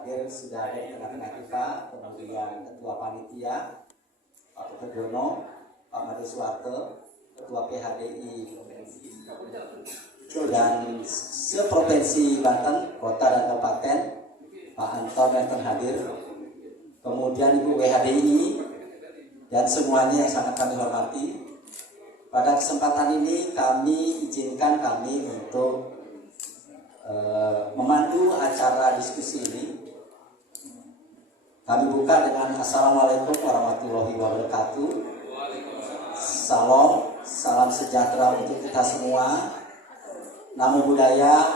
hadir sudah ada di tengah-tengah kita, kemudian Ketua Panitia Pak Pedono, Pak Made Suwarto, Ketua PHDI dan seprovinsi Banten, kota dan kabupaten, Pak Anton yang hadir, kemudian Ibu WHDI dan semuanya yang sangat kami hormati. Pada kesempatan ini kami izinkan kami untuk memandu acara diskusi ini. Kami buka dengan Assalamualaikum warahmatullahi wabarakatuh. Salam sejahtera untuk kita semua. Namo Buddhaya,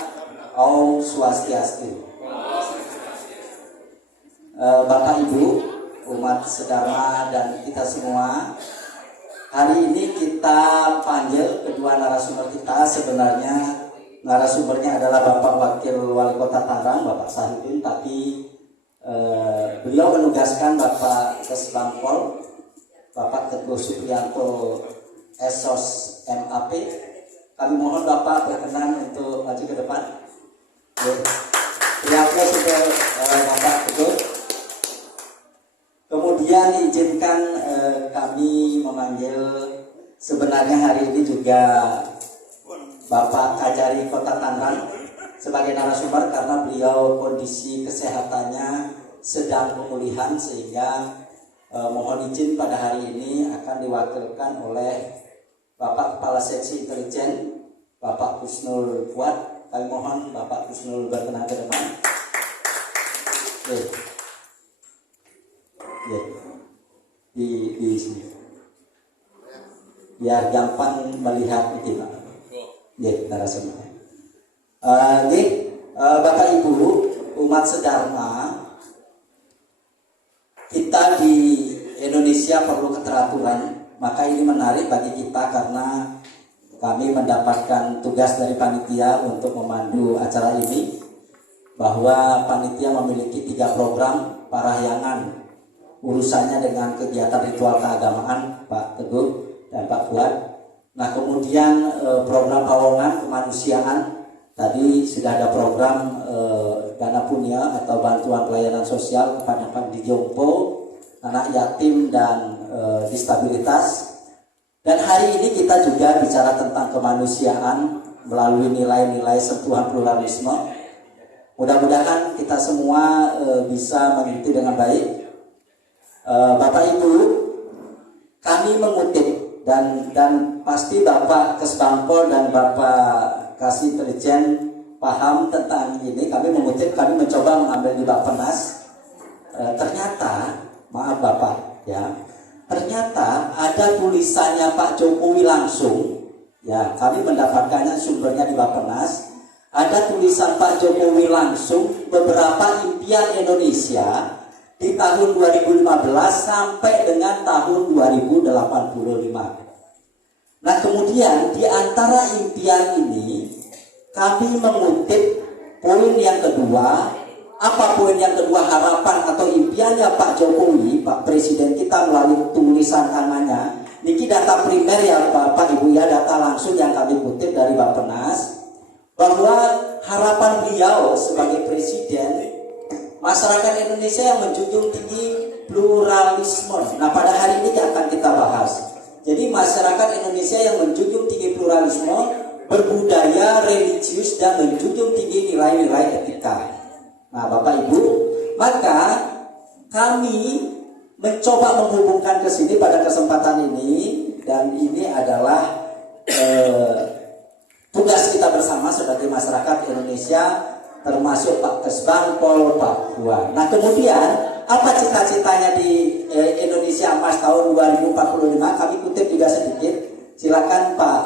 Om Swastiastu. Bapak Ibu, umat sedharma dan kita semua, hari ini kita panggil kedua narasumber kita. Sebenarnya narasumbernya adalah Bapak Wakil Wali Kota Tangerang, Bapak Sahidin, tapi beliau menugaskan Bapak Kesbangpol, Bapak Teguh Supriyanto Esos MAP. Kami mohon Bapak berkenan untuk maju ke depan. Terima kasih Bapak Teguh. Kemudian izinkan kami memanggil, sebenarnya hari ini juga Bapak Kajari Kota Tangerang sebagai narasumber karena beliau kondisi kesehatannya sedang pemulihan, sehingga mohon izin pada hari ini akan diwakilkan oleh Bapak Kepala Seksi Intelijen, Bapak Kusnul Fuad. Kami mohon Bapak Kusnul berkenan ke depan. Di sini. Biar gampang melihat itu, Pak. Narasumber. Bapak Ibu, umat sedharma, kita di Indonesia perlu keteraturan. Maka ini menarik bagi kita karena kami mendapatkan tugas dari panitia untuk memandu acara ini, bahwa panitia memiliki 3 program parahyangan urusannya dengan kegiatan ritual keagamaan, Pak Teguh dan Pak Fuad. Nah, kemudian program Pawongan kemanusiaan, tadi sudah ada program Dana Punya atau bantuan pelayanan sosial kepada panti jompo, anak yatim dan disabilitas. Dan hari ini kita juga bicara tentang kemanusiaan melalui nilai-nilai sentuhan pluralisme. Mudah-mudahan kita semua bisa mengikuti dengan baik. Bapak Ibu, kami mengutip dan pasti Bapak Kesbangpol dan Bapak Kasih Intelijen paham tentang ini. Kami mengutip, kami mencoba mengambil di Bappenas. Ternyata, maaf Bapak, ya, ternyata ada tulisannya Pak Jokowi langsung. Ya, kami mendapatkannya sumbernya di Bappenas. Ada tulisan Pak Jokowi langsung beberapa impian Indonesia di tahun 2015 sampai dengan tahun 2085. Nah, kemudian di antara impian ini kami mengutip poin yang kedua. Apa poin yang kedua? Harapan atau impiannya Pak Jokowi, Pak Presiden kita, melalui tulisan tangannya. Niki data primer ya Bapak Ibu, ya, data langsung yang kami kutip dari Bappenas, bahwa harapan beliau sebagai Presiden, masyarakat Indonesia yang menjunjung tinggi pluralisme. Nah, pada hari ini akan kita bahas. Jadi masyarakat Indonesia yang menjunjung tinggi pluralisme, berbudaya, religius, dan menjunjung tinggi nilai-nilai etika. Nah, Bapak Ibu, maka kami mencoba menghubungkan ke sini pada kesempatan ini, dan ini adalah tugas kita bersama sebagai masyarakat Indonesia, termasuk Pak Kesbangpol, Pak Fuad. Nah, kemudian apa cita-citanya di Indonesia Emas tahun 2045? Kami kutip juga sedikit. Silakan Pak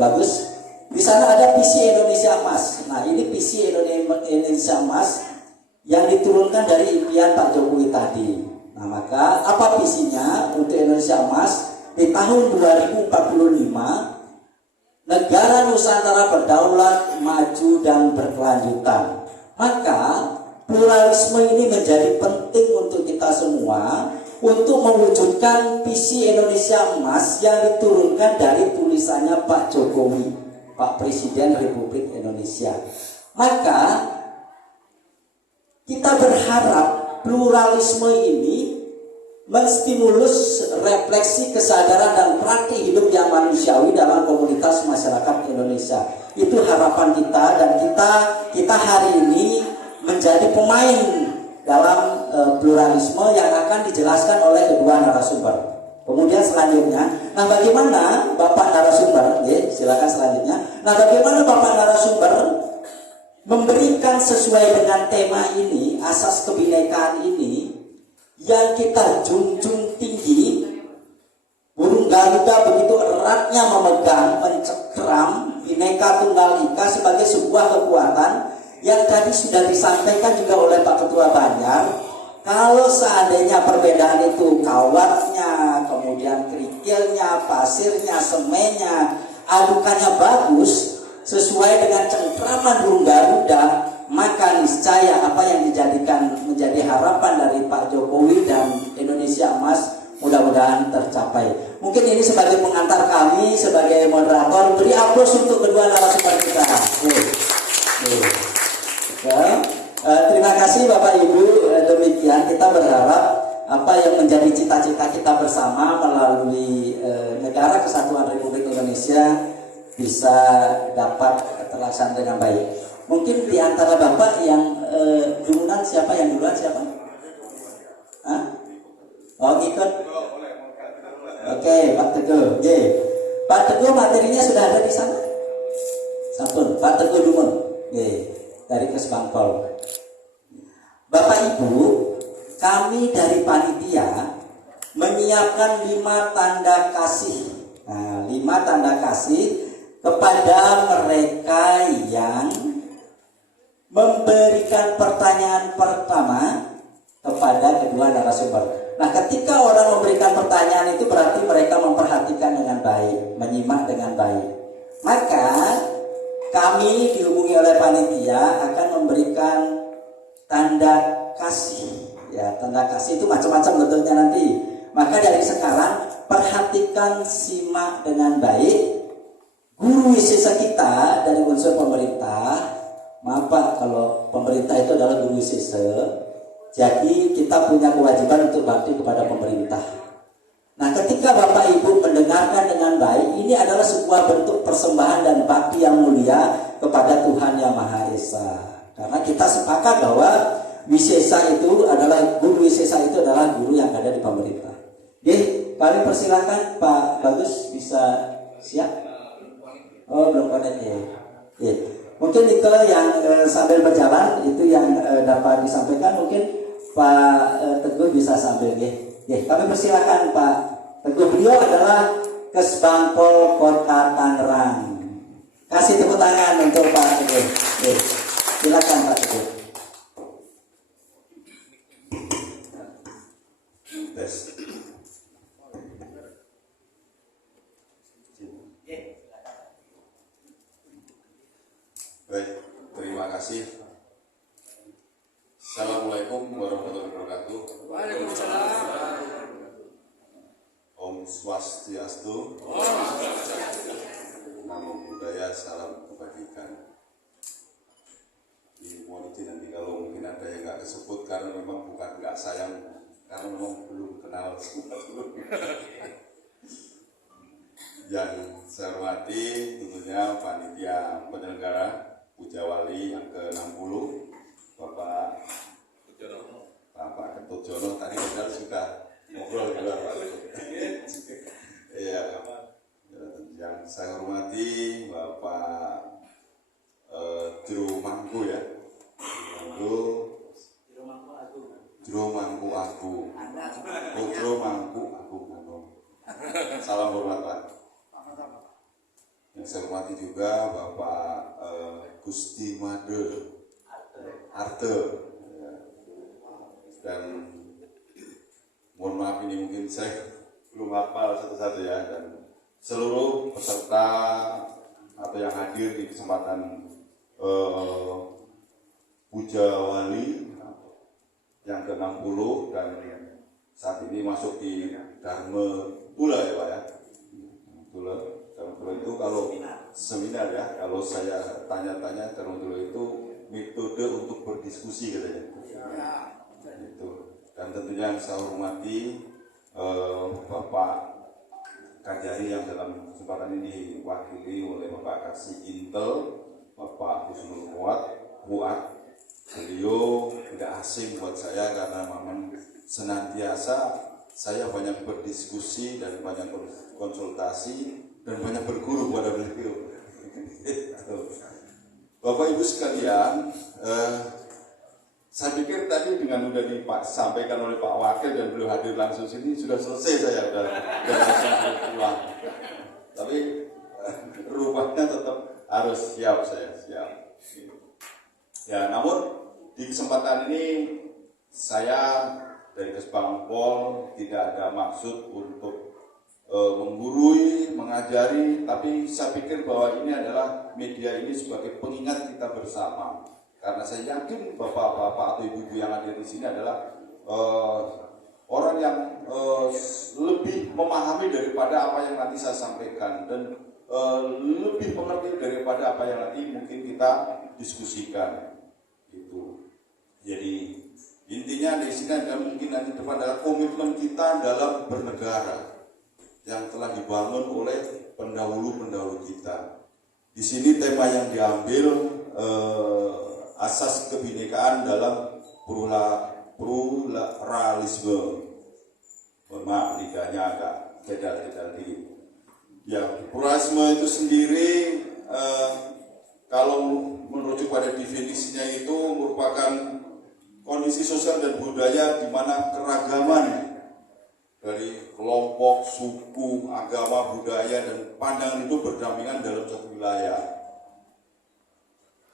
Bagus. Di sana ada visi Indonesia Emas. Nah, ini visi Indonesia Emas yang diturunkan dari impian Pak Jokowi tadi. Nah, maka apa visinya untuk Indonesia Emas di tahun 2045? Negara Nusantara berdaulat, maju, dan berkelanjutan. Maka pluralisme ini menjadi penting untuk kita semua untuk mewujudkan visi Indonesia Emas yang diturunkan dari tulisannya Pak Jokowi, Pak Presiden Republik Indonesia. Maka kita berharap pluralisme ini menstimulus refleksi kesadaran dan praktik hidup yang manusiawi dalam komunitas masyarakat Indonesia. Itu harapan kita, dan kita hari ini menjadi pemain dalam pluralisme yang akan dijelaskan oleh kedua narasumber. Kemudian selanjutnya, nah bagaimana Bapak narasumber, ya, silakan selanjutnya. Nah bagaimana Bapak narasumber memberikan sesuai dengan tema ini, asas kebinekaan ini, yang kita junjung tinggi. Burung Garuda begitu eratnya memegang, mencekram Bhinneka Tunggal Ika sebagai sebuah kekuatan yang tadi sudah disampaikan juga oleh Pak Ketua Banjar. Kalau seandainya perbedaan itu kawatnya, kemudian kerikilnya, pasirnya, semennya, adukannya bagus sesuai dengan cengkraman burung Garuda, maka niscaya apa yang dijadikan menjadi harapan dari Pak Jokowi dan Indonesia Emas mudah-mudahan tercapai. Mungkin ini sebagai pengantar kami, sebagai moderator, beri aplaus untuk kedua narasumber kita. Terima kasih Bapak Ibu. Demikian kita berharap apa yang menjadi cita-cita kita bersama melalui Negara Kesatuan Republik Indonesia bisa dapat terlaksana dengan baik. Mungkin di antara Bapak yang duluan siapa? Hah? Oh ikut? Oke, Pak Teguh. Pak Teguh materinya sudah ada di sana. Sampun, Pak Teguh Dumun. Dari Kesbangpol. Bapak Ibu, kami dari panitia menyiapkan 5 tanda kasih. Nah, 5 tanda kasih kepada mereka yang memberikan pertanyaan pertama kepada kedua narasumber. Nah, ketika orang memberikan pertanyaan itu berarti mereka memperhatikan dengan baik, menyimak dengan baik. Maka kami dihubungi oleh panitia akan memberikan tanda kasih. Ya, tanda kasih itu macam-macam bentuknya nanti. Maka dari sekarang perhatikan, simak dengan baik. Guru wisesa kita dari unsur pemerintah, maaf Pak, kalau pemerintah itu adalah guru wisesa, jadi kita punya kewajiban untuk bakti kepada pemerintah. Nah, ketika Bapak Ibu mendengarkan dengan baik, ini adalah sebuah bentuk persembahan dan bakti yang mulia kepada Tuhan Yang Maha Esa. Karena kita sepakat bahwa wisesa itu adalah guru wisesa itu adalah guru yang ada di pemerintah. Oke, kami persilakan Pak Bagus, bisa siap? Oh, belum connect ya. Mungkin itu yang sambil berjalan itu yang dapat disampaikan, mungkin Pak Teguh bisa sambil ya. Kami persilakan Pak Teguh. Beliau adalah Kesbangpol Kota Tangerang. Kasih tepuk tangan untuk Pak Teguh. Silakan Pak Teguh. Baik, terima kasih. Assalamualaikum warahmatullahi wabarakatuh. Waalaikumsalam. Om Swastiastu. Namo Buddhaya, salam kebajikan. Ini mohon izin nanti kalau mungkin ada yang nggak disebut karena memang bukan nggak sayang, karena memang belum kenal semua dulu. Yang saya hormati tentunya panitia penyelenggara Puja Wali yang ke-60, Bapak Ketut tadi benar sudah ngobrol juga Pak. Iya. Yang saya hormati Bapak Jero Mangku ya. Jero Mangku Agung. Jero Mangku Agung. Salam hormat Pak. Yang saya hormati juga Bapak Gusti Made Arte, dan mohon maaf ini mungkin saya belum hafal satu-satu ya, dan seluruh peserta atau yang hadir di kesempatan Puja Wali yang ke-60 dan saat ini masuk di Dharma Tula ya Pak ya. Dharma itu kalau seminar ya, kalau saya tanya-tanya Dharma itu metode untuk berdiskusi katanya. Itu. Dan tentunya yang saya hormati Bapak Kajari yang dalam kesempatan ini diwakili oleh Bapak Kasih Intel, Bapak Husnul Fuad. Beliau tidak asing buat saya karena memang senantiasa saya banyak berdiskusi dan banyak konsultasi dan banyak berguru pada beliau. Bapak Ibu sekalian, saya pikir tadi dengan sudah disampaikan oleh Pak Wakil dan beliau hadir langsung sini sudah selesai saya udah langsung pulang. Tapi rupanya tetap harus siap saya siap. Ya, namun di kesempatan ini saya dari Kesbangpol Pol tidak ada maksud untuk menggurui, mengajari, tapi saya pikir bahwa ini adalah media ini sebagai pengingat kita bersama. Karena saya yakin bapak-bapak atau ibu-ibu yang ada di sini adalah orang yang lebih memahami daripada apa yang nanti saya sampaikan dan lebih mengerti daripada apa yang nanti mungkin kita diskusikan. Gitu. Jadi intinya di sini adalah mungkin nanti depan adalah komitmen kita dalam bernegara yang telah dibangun oleh pendahulu-pendahulu kita. Di sini tema yang diambil asas kebinekaan dalam pluralisme. Mohon maaf, lidahnya agak gedal-gedal dikit. Ya, pluralisme itu sendiri kalau merujuk pada definisinya itu merupakan kondisi sosial dan budaya di mana keragaman dari kelompok, suku, agama, budaya, dan pandangan itu berdampingan dalam satu wilayah.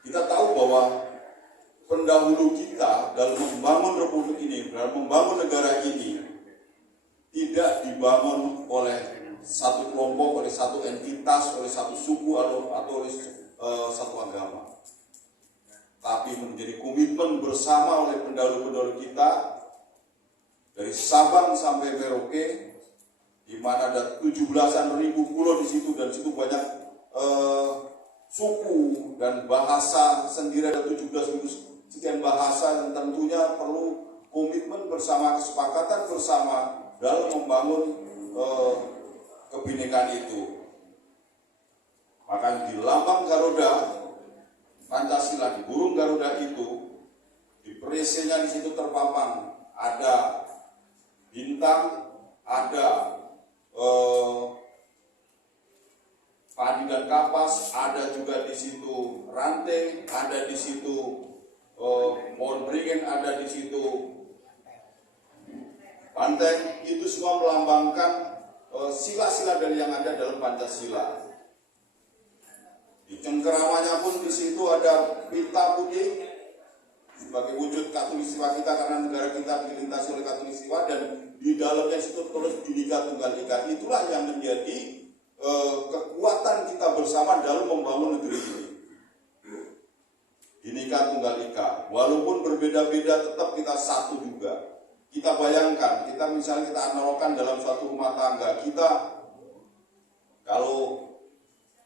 Kita tahu bahwa pendahulu kita dalam membangun republik ini, dalam membangun negara ini, tidak dibangun oleh satu kelompok, oleh satu entitas, oleh satu suku, atau oleh satu agama. Tapi menjadi komitmen bersama oleh pendahulu-pendahulu kita, dari Sabang sampai Merauke, di mana ada 17.000 pulau di situ dan situ banyak suku dan bahasa sendiri, ada 17.000 sekian bahasa, dan tentunya perlu komitmen bersama, kesepakatan bersama dalam membangun kebinekaan itu. Maka di lambang Garuda Pancasila, di burung Garuda itu, di perisainya di situ terpampang ada bintang, ada padi dan kapas, ada juga di situ ranting, ada di situ pohon beringin, ada di situ banteng. Itu semua melambangkan sila-sila dari yang ada dalam Pancasila. Di cengkeramanya pun di situ ada pita putih sebagai wujud katulistiwa kita, karena negara kita dilintasi oleh katulistiwa, dan di dalamnya situ terus Bhinneka Tunggal Ika. Itulah yang menjadi kekuatan kita bersama dalam membangun negeri ini. Bhinneka Tunggal Ika, walaupun berbeda-beda tetap kita satu juga. Kita bayangkan, kita misalnya kita analogkan dalam suatu rumah tangga, kita kalau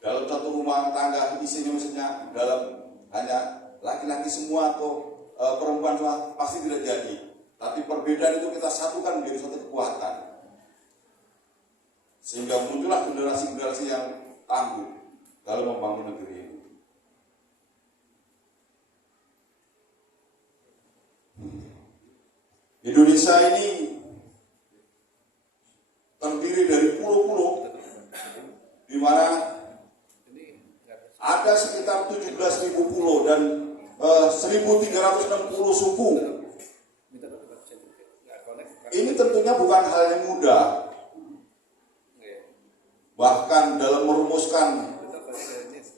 dalam satu rumah tangga isinya misalnya dalam hanya laki-laki semua atau perempuan semua, pasti tidak jadi. Tapi perbedaan itu kita satukan menjadi suatu kekuatan, sehingga muncullah generasi-generasi yang tangguh dalam membangun negeri ini. Indonesia ini terdiri dari pulau-pulau, di mana ada sekitar 17.000 pulau dan 1.360 suku. Ini tentunya bukan hal yang mudah. Bahkan dalam merumuskan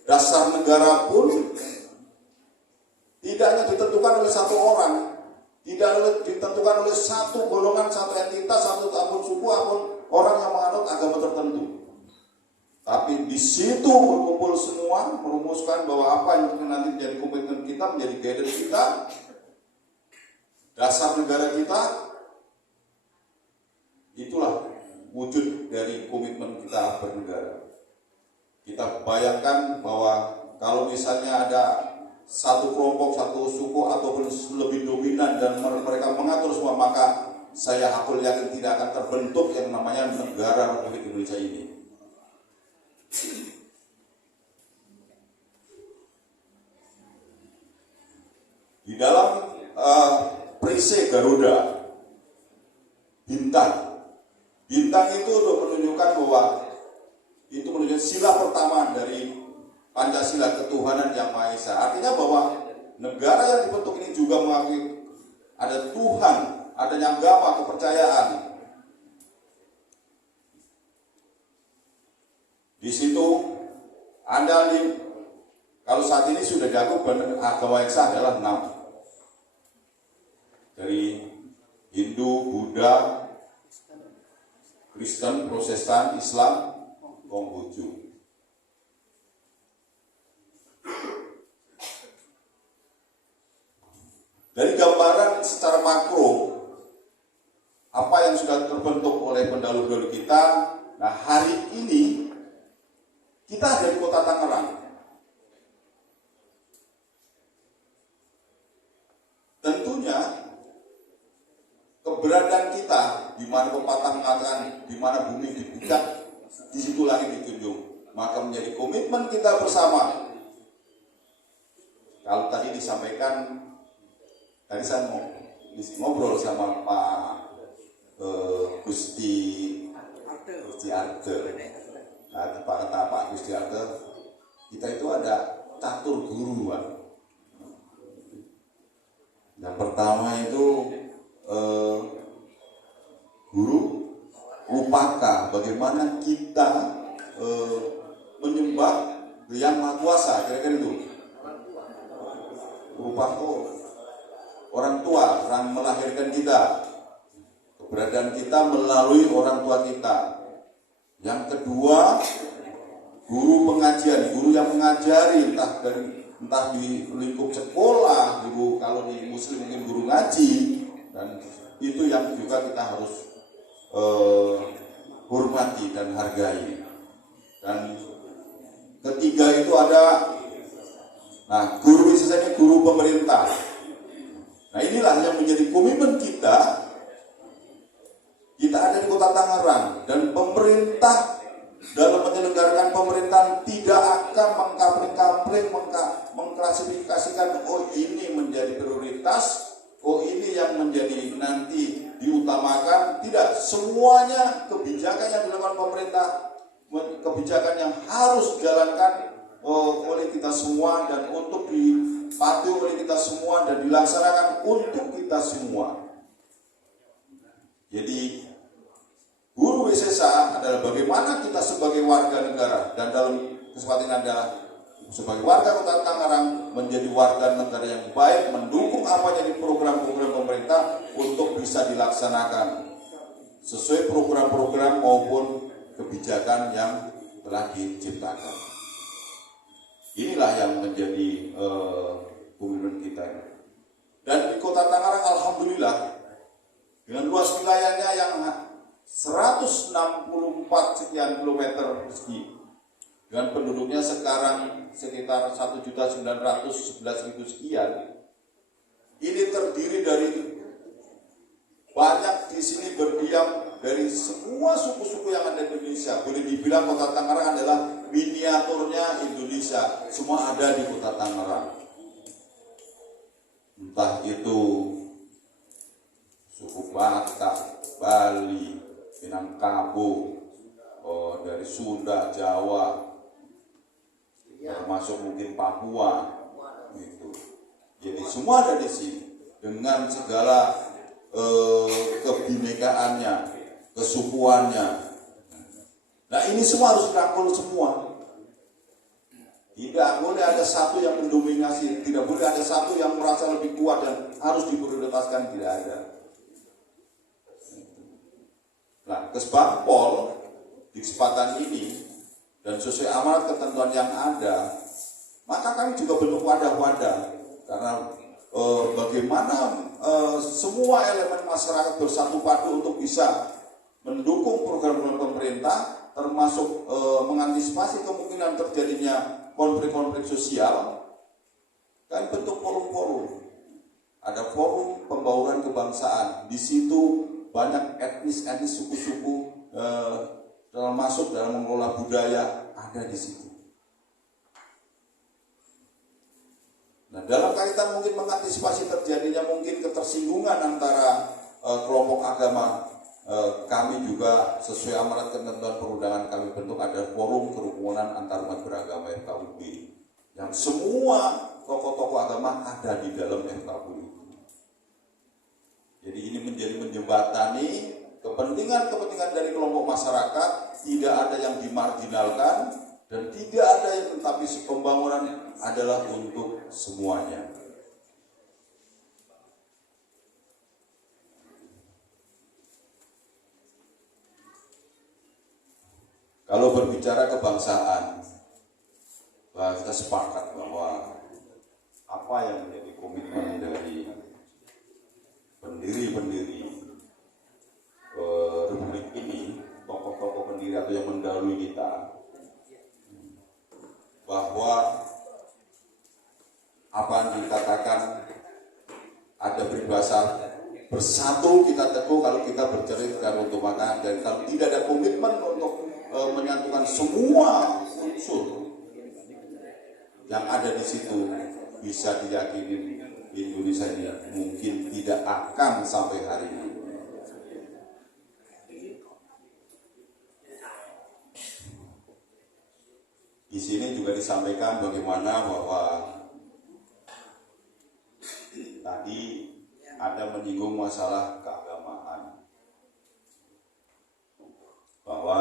dasar negara pun tidak hanya ditentukan oleh satu orang, tidak ditentukan oleh satu golongan, satu entitas, satu akun suku, akun orang yang menganut agama tertentu. Tapi di situ berkumpul semua, merumuskan bahwa apa yang nanti menjadi komitmen kita, menjadi guidance kita, dasar negara kita. Itulah wujud dari komitmen kita bernegara. Kita bayangkan bahwa kalau misalnya ada satu kelompok, satu suku ataupun lebih dominan dan mereka mengatur semua, maka saya hakul yakin tidak akan terbentuk yang namanya negara Republik Indonesia ini. Di dalam perisai Garuda, bintang itu untuk menunjukkan bahwa itu menunjukkan sila pertama dari Pancasila, ketuhanan yang Maha Esa. Artinya bahwa negara yang dibentuk ini juga mengakui ada Tuhan, adanya agama, kepercayaan. Di situ Anda kalau saat ini sudah diakui agama yang sah adalah 6. Dari Hindu, Buddha, Kristen, Protestan, Islam, Konghucu. Dari gambaran secara makro, apa yang sudah terbentuk oleh pendahulu-pendahulu kita, nah hari ini kita ada di kota Tangerang. Tentunya keberadaan kita, di mana pepatah mengatakan, di mana bumi dibuka, di situ langit dijunjung. Maka menjadi komitmen kita bersama. Kalau tadi disampaikan, tadi saya mau ngobrol sama Pak Gusti Arte. Nah, kata Pak Gusti Arte, kita itu ada catur guru, Pak. Yang pertama itu guru upaka, bagaimana kita menyembah Yang Maha Kuasa, kira-kira itu. Upaka orang tua, orang melahirkan kita, keberadaan kita melalui orang tua kita. Yang kedua, guru pengajian, guru yang mengajari, entah di lingkup sekolah, guru kalau di Muslim mungkin guru ngaji, dan itu yang juga kita harus hormati dan hargai. Dan ketiga itu ada, nah guru ini guru pemerintah. Nah inilah yang menjadi komitmen kita. Kita ada di kota Tangerang, dan pemerintah dalam menyelenggarakan pemerintahan tidak akan mengkapling-kapling, mengklasifikasikan, oh ini menjadi prioritas, oh ini yang menjadi nanti diutamakan. Tidak, semuanya kebijakan yang dilakukan pemerintah, kebijakan yang harus dijalankan oleh kita semua dan untuk dipatuhi oleh kita semua dan dilaksanakan untuk kita semua. Jadi guru WSSA adalah bagaimana kita sebagai warga negara, dan dalam kesempatan ini adalah sebagai warga kota Tangerang menjadi warga negara yang baik, mendukung apa yang program-program pemerintah untuk bisa dilaksanakan sesuai program-program maupun kebijakan yang telah diciptakan. Inilah yang menjadi komitmen kita. Dan di kota Tangerang alhamdulillah dengan luas wilayahnya yang 164 sekian kilometer persegi, dengan penduduknya sekarang sekitar 1.911.000 sekian. Ini terdiri dari banyak di sini berdiam dari semua suku-suku yang ada di Indonesia. Boleh dibilang kota Tangerang adalah miniaturnya Indonesia. Semua ada di kota Tangerang. Entah itu suku Batak, Bali, Minangkabau, dari Sunda, Jawa, termasuk mungkin Papua, gitu. Jadi semua ada di sini dengan segala kebinekaannya, kesukuannya. Nah ini semua harus dirangkul semua. Tidak boleh ada satu yang mendominasi, tidak boleh ada satu yang merasa lebih kuat dan harus diprioritaskan, tidak ada. Nah, Kesbangpol di kesempatan ini dan sesuai amanat ketentuan yang ada, maka kami juga bentuk wadah-wadah karena bagaimana semua elemen masyarakat bersatu padu untuk bisa mendukung program-program pemerintah, termasuk mengantisipasi kemungkinan terjadinya konflik-konflik sosial. Kami bentuk forum-forum. Ada forum pembauran kebangsaan kebangsaan. Di situ banyak etnis-etnis suku-suku termasuk dalam mengelola budaya ada di situ. Nah, dalam kaitan mungkin mengantisipasi terjadinya mungkin ketersinggungan antara kelompok agama, kami juga sesuai amanat ketentuan perundangan kami bentuk ada forum kerukunan antarumat beragama FKUB yang semua tokoh-tokoh agama ada di dalam FKUB. Jadi ini menjadi menjembatani kepentingan-kepentingan dari kelompok masyarakat, tidak ada yang dimarginalkan dan tidak ada yang tetapi pembangunan adalah untuk semuanya. Kalau berbicara kebangsaan, kita sepakat bahwa apa yang menjadi komitmen dari pendiri-pendiri Republik ini, tokoh-tokoh pendiri atau yang mendahului kita, bahwa apa yang dikatakan ada peribahasa bersatu kita teguh kalau kita bercerita untuk makan, dan kalau tidak ada komitmen untuk menyatukan semua unsur yang ada di situ, bisa diyakini Indonesia ini mungkin tidak akan sampai hari ini. Di sini juga disampaikan bagaimana bahwa tadi ada menyinggung masalah keagamaan, bahwa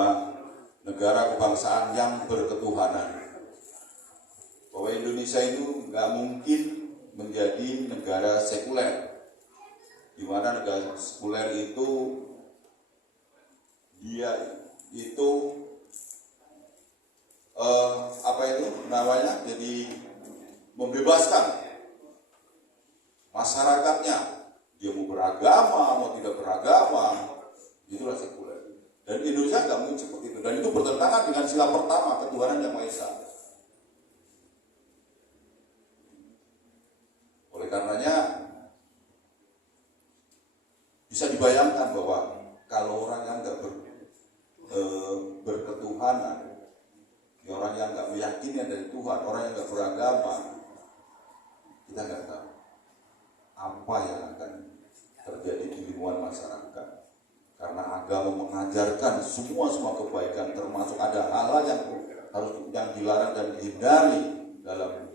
negara kebangsaan yang berketuhanan, bahwa Indonesia itu nggak mungkin menjadi negara sekuler, di mana negara sekuler itu dia itu jadi membebaskan masyarakatnya, dia mau beragama mau tidak beragama, itulah sekuler. Dan Indonesia nggak mungkin seperti itu, dan itu bertentangan dengan sila pertama ketuhanan yang Maha Esa. Oleh karenanya bisa dibayangkan bahwa kalau orang yang nggak berketuhanan, orang yang nggak meyakini dari Tuhan, orang yang nggak beragama, kita nggak tahu apa yang akan terjadi di lingkungan masyarakat. Karena agama mengajarkan semua kebaikan, termasuk ada hal-hal yang dilarang dan dihindari dalam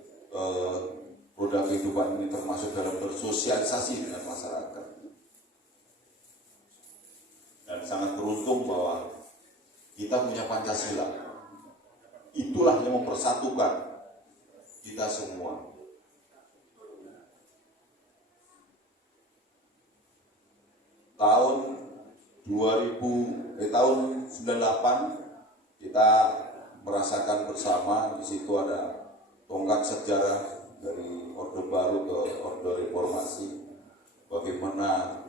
roda kehidupan ini, termasuk dalam bersosialisasi dengan masyarakat. Dan sangat beruntung bahwa kita punya Pancasila. Itulah yang mempersatukan kita semua. Tahun 98 kita merasakan bersama, di situ ada tonggak sejarah dari Orde Baru ke Orde Reformasi, bagaimana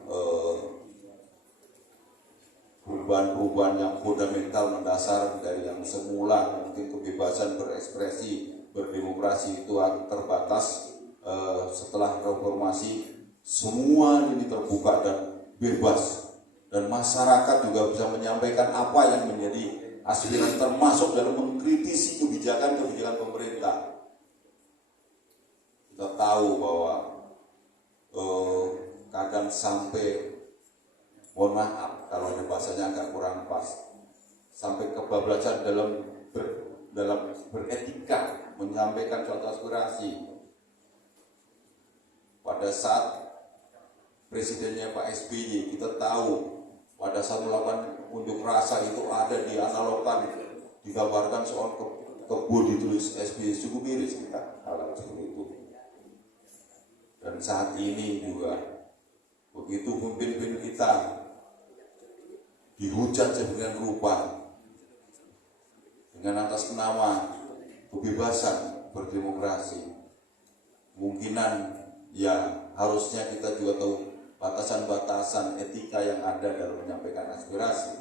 perubahan-perubahan yang fundamental mendasar dari yang semula mungkin kebebasan berekspresi, berdemokrasi itu terbatas. Setelah reformasi semua ini terbuka dan bebas, dan masyarakat juga bisa menyampaikan apa yang menjadi aspirasi, termasuk dalam mengkritisi kebijakan-kebijakan pemerintah. Kita tahu bahwa kadang sampai, mohon maaf kalau ada bahasanya agak kurang pas, sampai kebablasan dalam beretika, menyampaikan suatu aspirasi. Pada saat presidennya Pak SBY, kita tahu pada saat melakukan unjuk rasa itu ada dianalogkan, digambarkan soal kebun ditulis SBY, cukup miris kita hal seperti itu. Dan saat ini juga begitu pemimpin kita dihujat sedemikian rupa dengan atas nama kebebasan berdemokrasi, kemungkinan ya harusnya kita juga tahu batasan-batasan etika yang ada dalam menyampaikan aspirasi.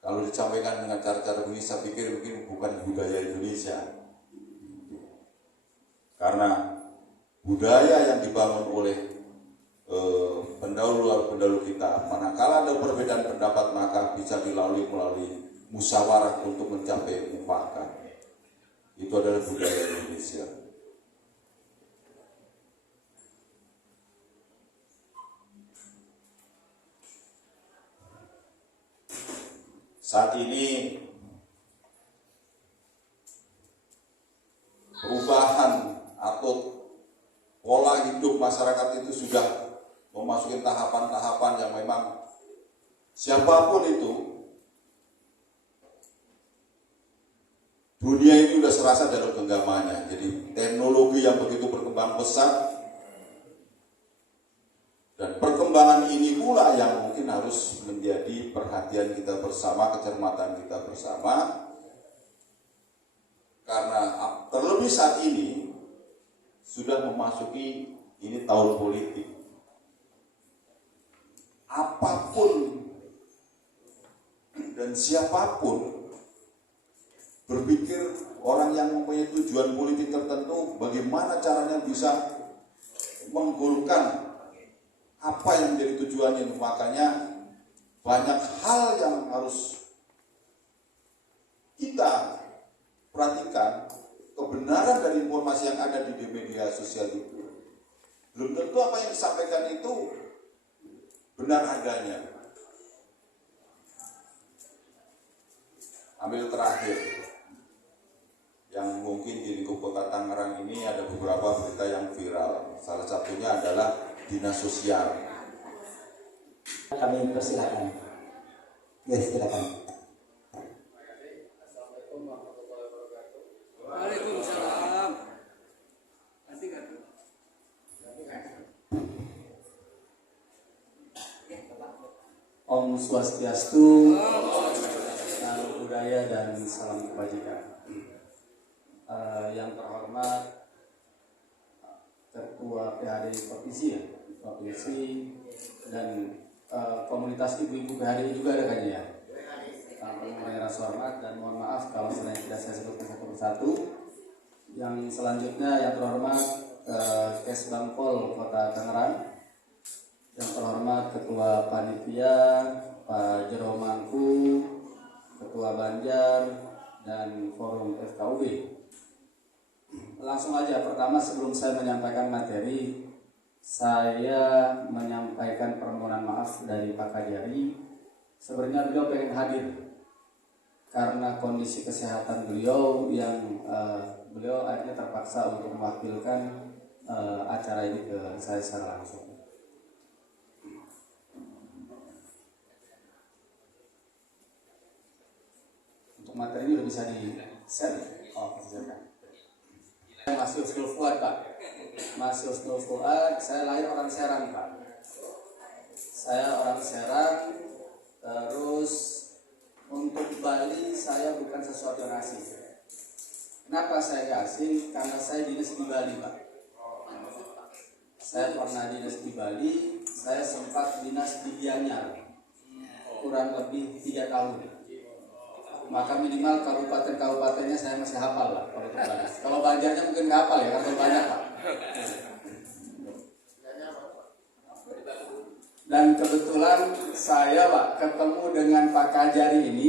Kalau disampaikan dengan cara-cara begini, saya pikir mungkin bukan budaya Indonesia, karena budaya yang dibangun oleh pendahulu kita. Manakala ada perbedaan pendapat maka bisa dilalui melalui musyawarah untuk mencapai mufakat. Itu adalah budaya Indonesia. Saat ini perubahan atau pola hidup masyarakat itu sudah memasuki tahapan-tahapan yang memang siapapun itu, dunia ini sudah serasa dalam genggamannya. Jadi teknologi yang begitu berkembang pesat, dan perkembangan ini pula yang mungkin harus menjadi perhatian kita bersama, kecermatan kita bersama. Karena terlebih saat ini sudah memasuki ini tahun politik. Apapun dan siapapun berpikir orang yang mempunyai tujuan politik tertentu, bagaimana caranya bisa menggolkan apa yang menjadi tujuannya. Makanya banyak hal yang harus kita perhatikan. Kebenaran dari informasi yang ada di media sosial itu belum tentu apa yang disampaikan itu benar adanya. Ambil terakhir, yang mungkin di lingkup kota Tangerang ini ada beberapa berita yang viral. Salah satunya adalah dinas sosial. Kami persilakan. Ya, silakan. Waalaikumsalam. Om Swastiastu, salam budaya dan salam kebajikan. Yang terhormat Ketua PHD Provinsi dan komunitas ibu-ibu PHD juga ada kan ya. Yang rasa hormat dan mohon maaf kalau misalnya tidak saya sebutkan satu persatu. Yang selanjutnya yang terhormat Kesbangpol Kota Tangerang, yang terhormat Ketua Panitia Pak Jero Mangku, Ketua Banjar dan Forum FKUB. Langsung aja, pertama sebelum saya menyampaikan materi, saya menyampaikan permohonan maaf dari Pak Kajari. Sebenarnya beliau pengen hadir karena kondisi kesehatan beliau yang beliau akhirnya terpaksa untuk mewakilkan acara ini ke saya secara langsung. Untuk materi ini udah bisa di-share? Oh, bisa kan? Mas Yusnul Fuad, Pak. Mas Yusnul Fuad, saya lahir orang Serang, Pak. Saya orang Serang, terus untuk Bali saya bukan sesuatu yang asing. Kenapa saya gak asing? Karena saya dinas di Bali, Pak. Saya pernah dinas di Bali, saya sempat dinas di Gianyar kurang lebih 3 tahun. Maka minimal kabupaten-kabupatennya saya masih hafal lah kalau Bali. Kalau Banjarnya mungkin nggak hafal ya, karena banyak Pak. Dan kebetulan saya Pak ketemu dengan Pak Kajari ini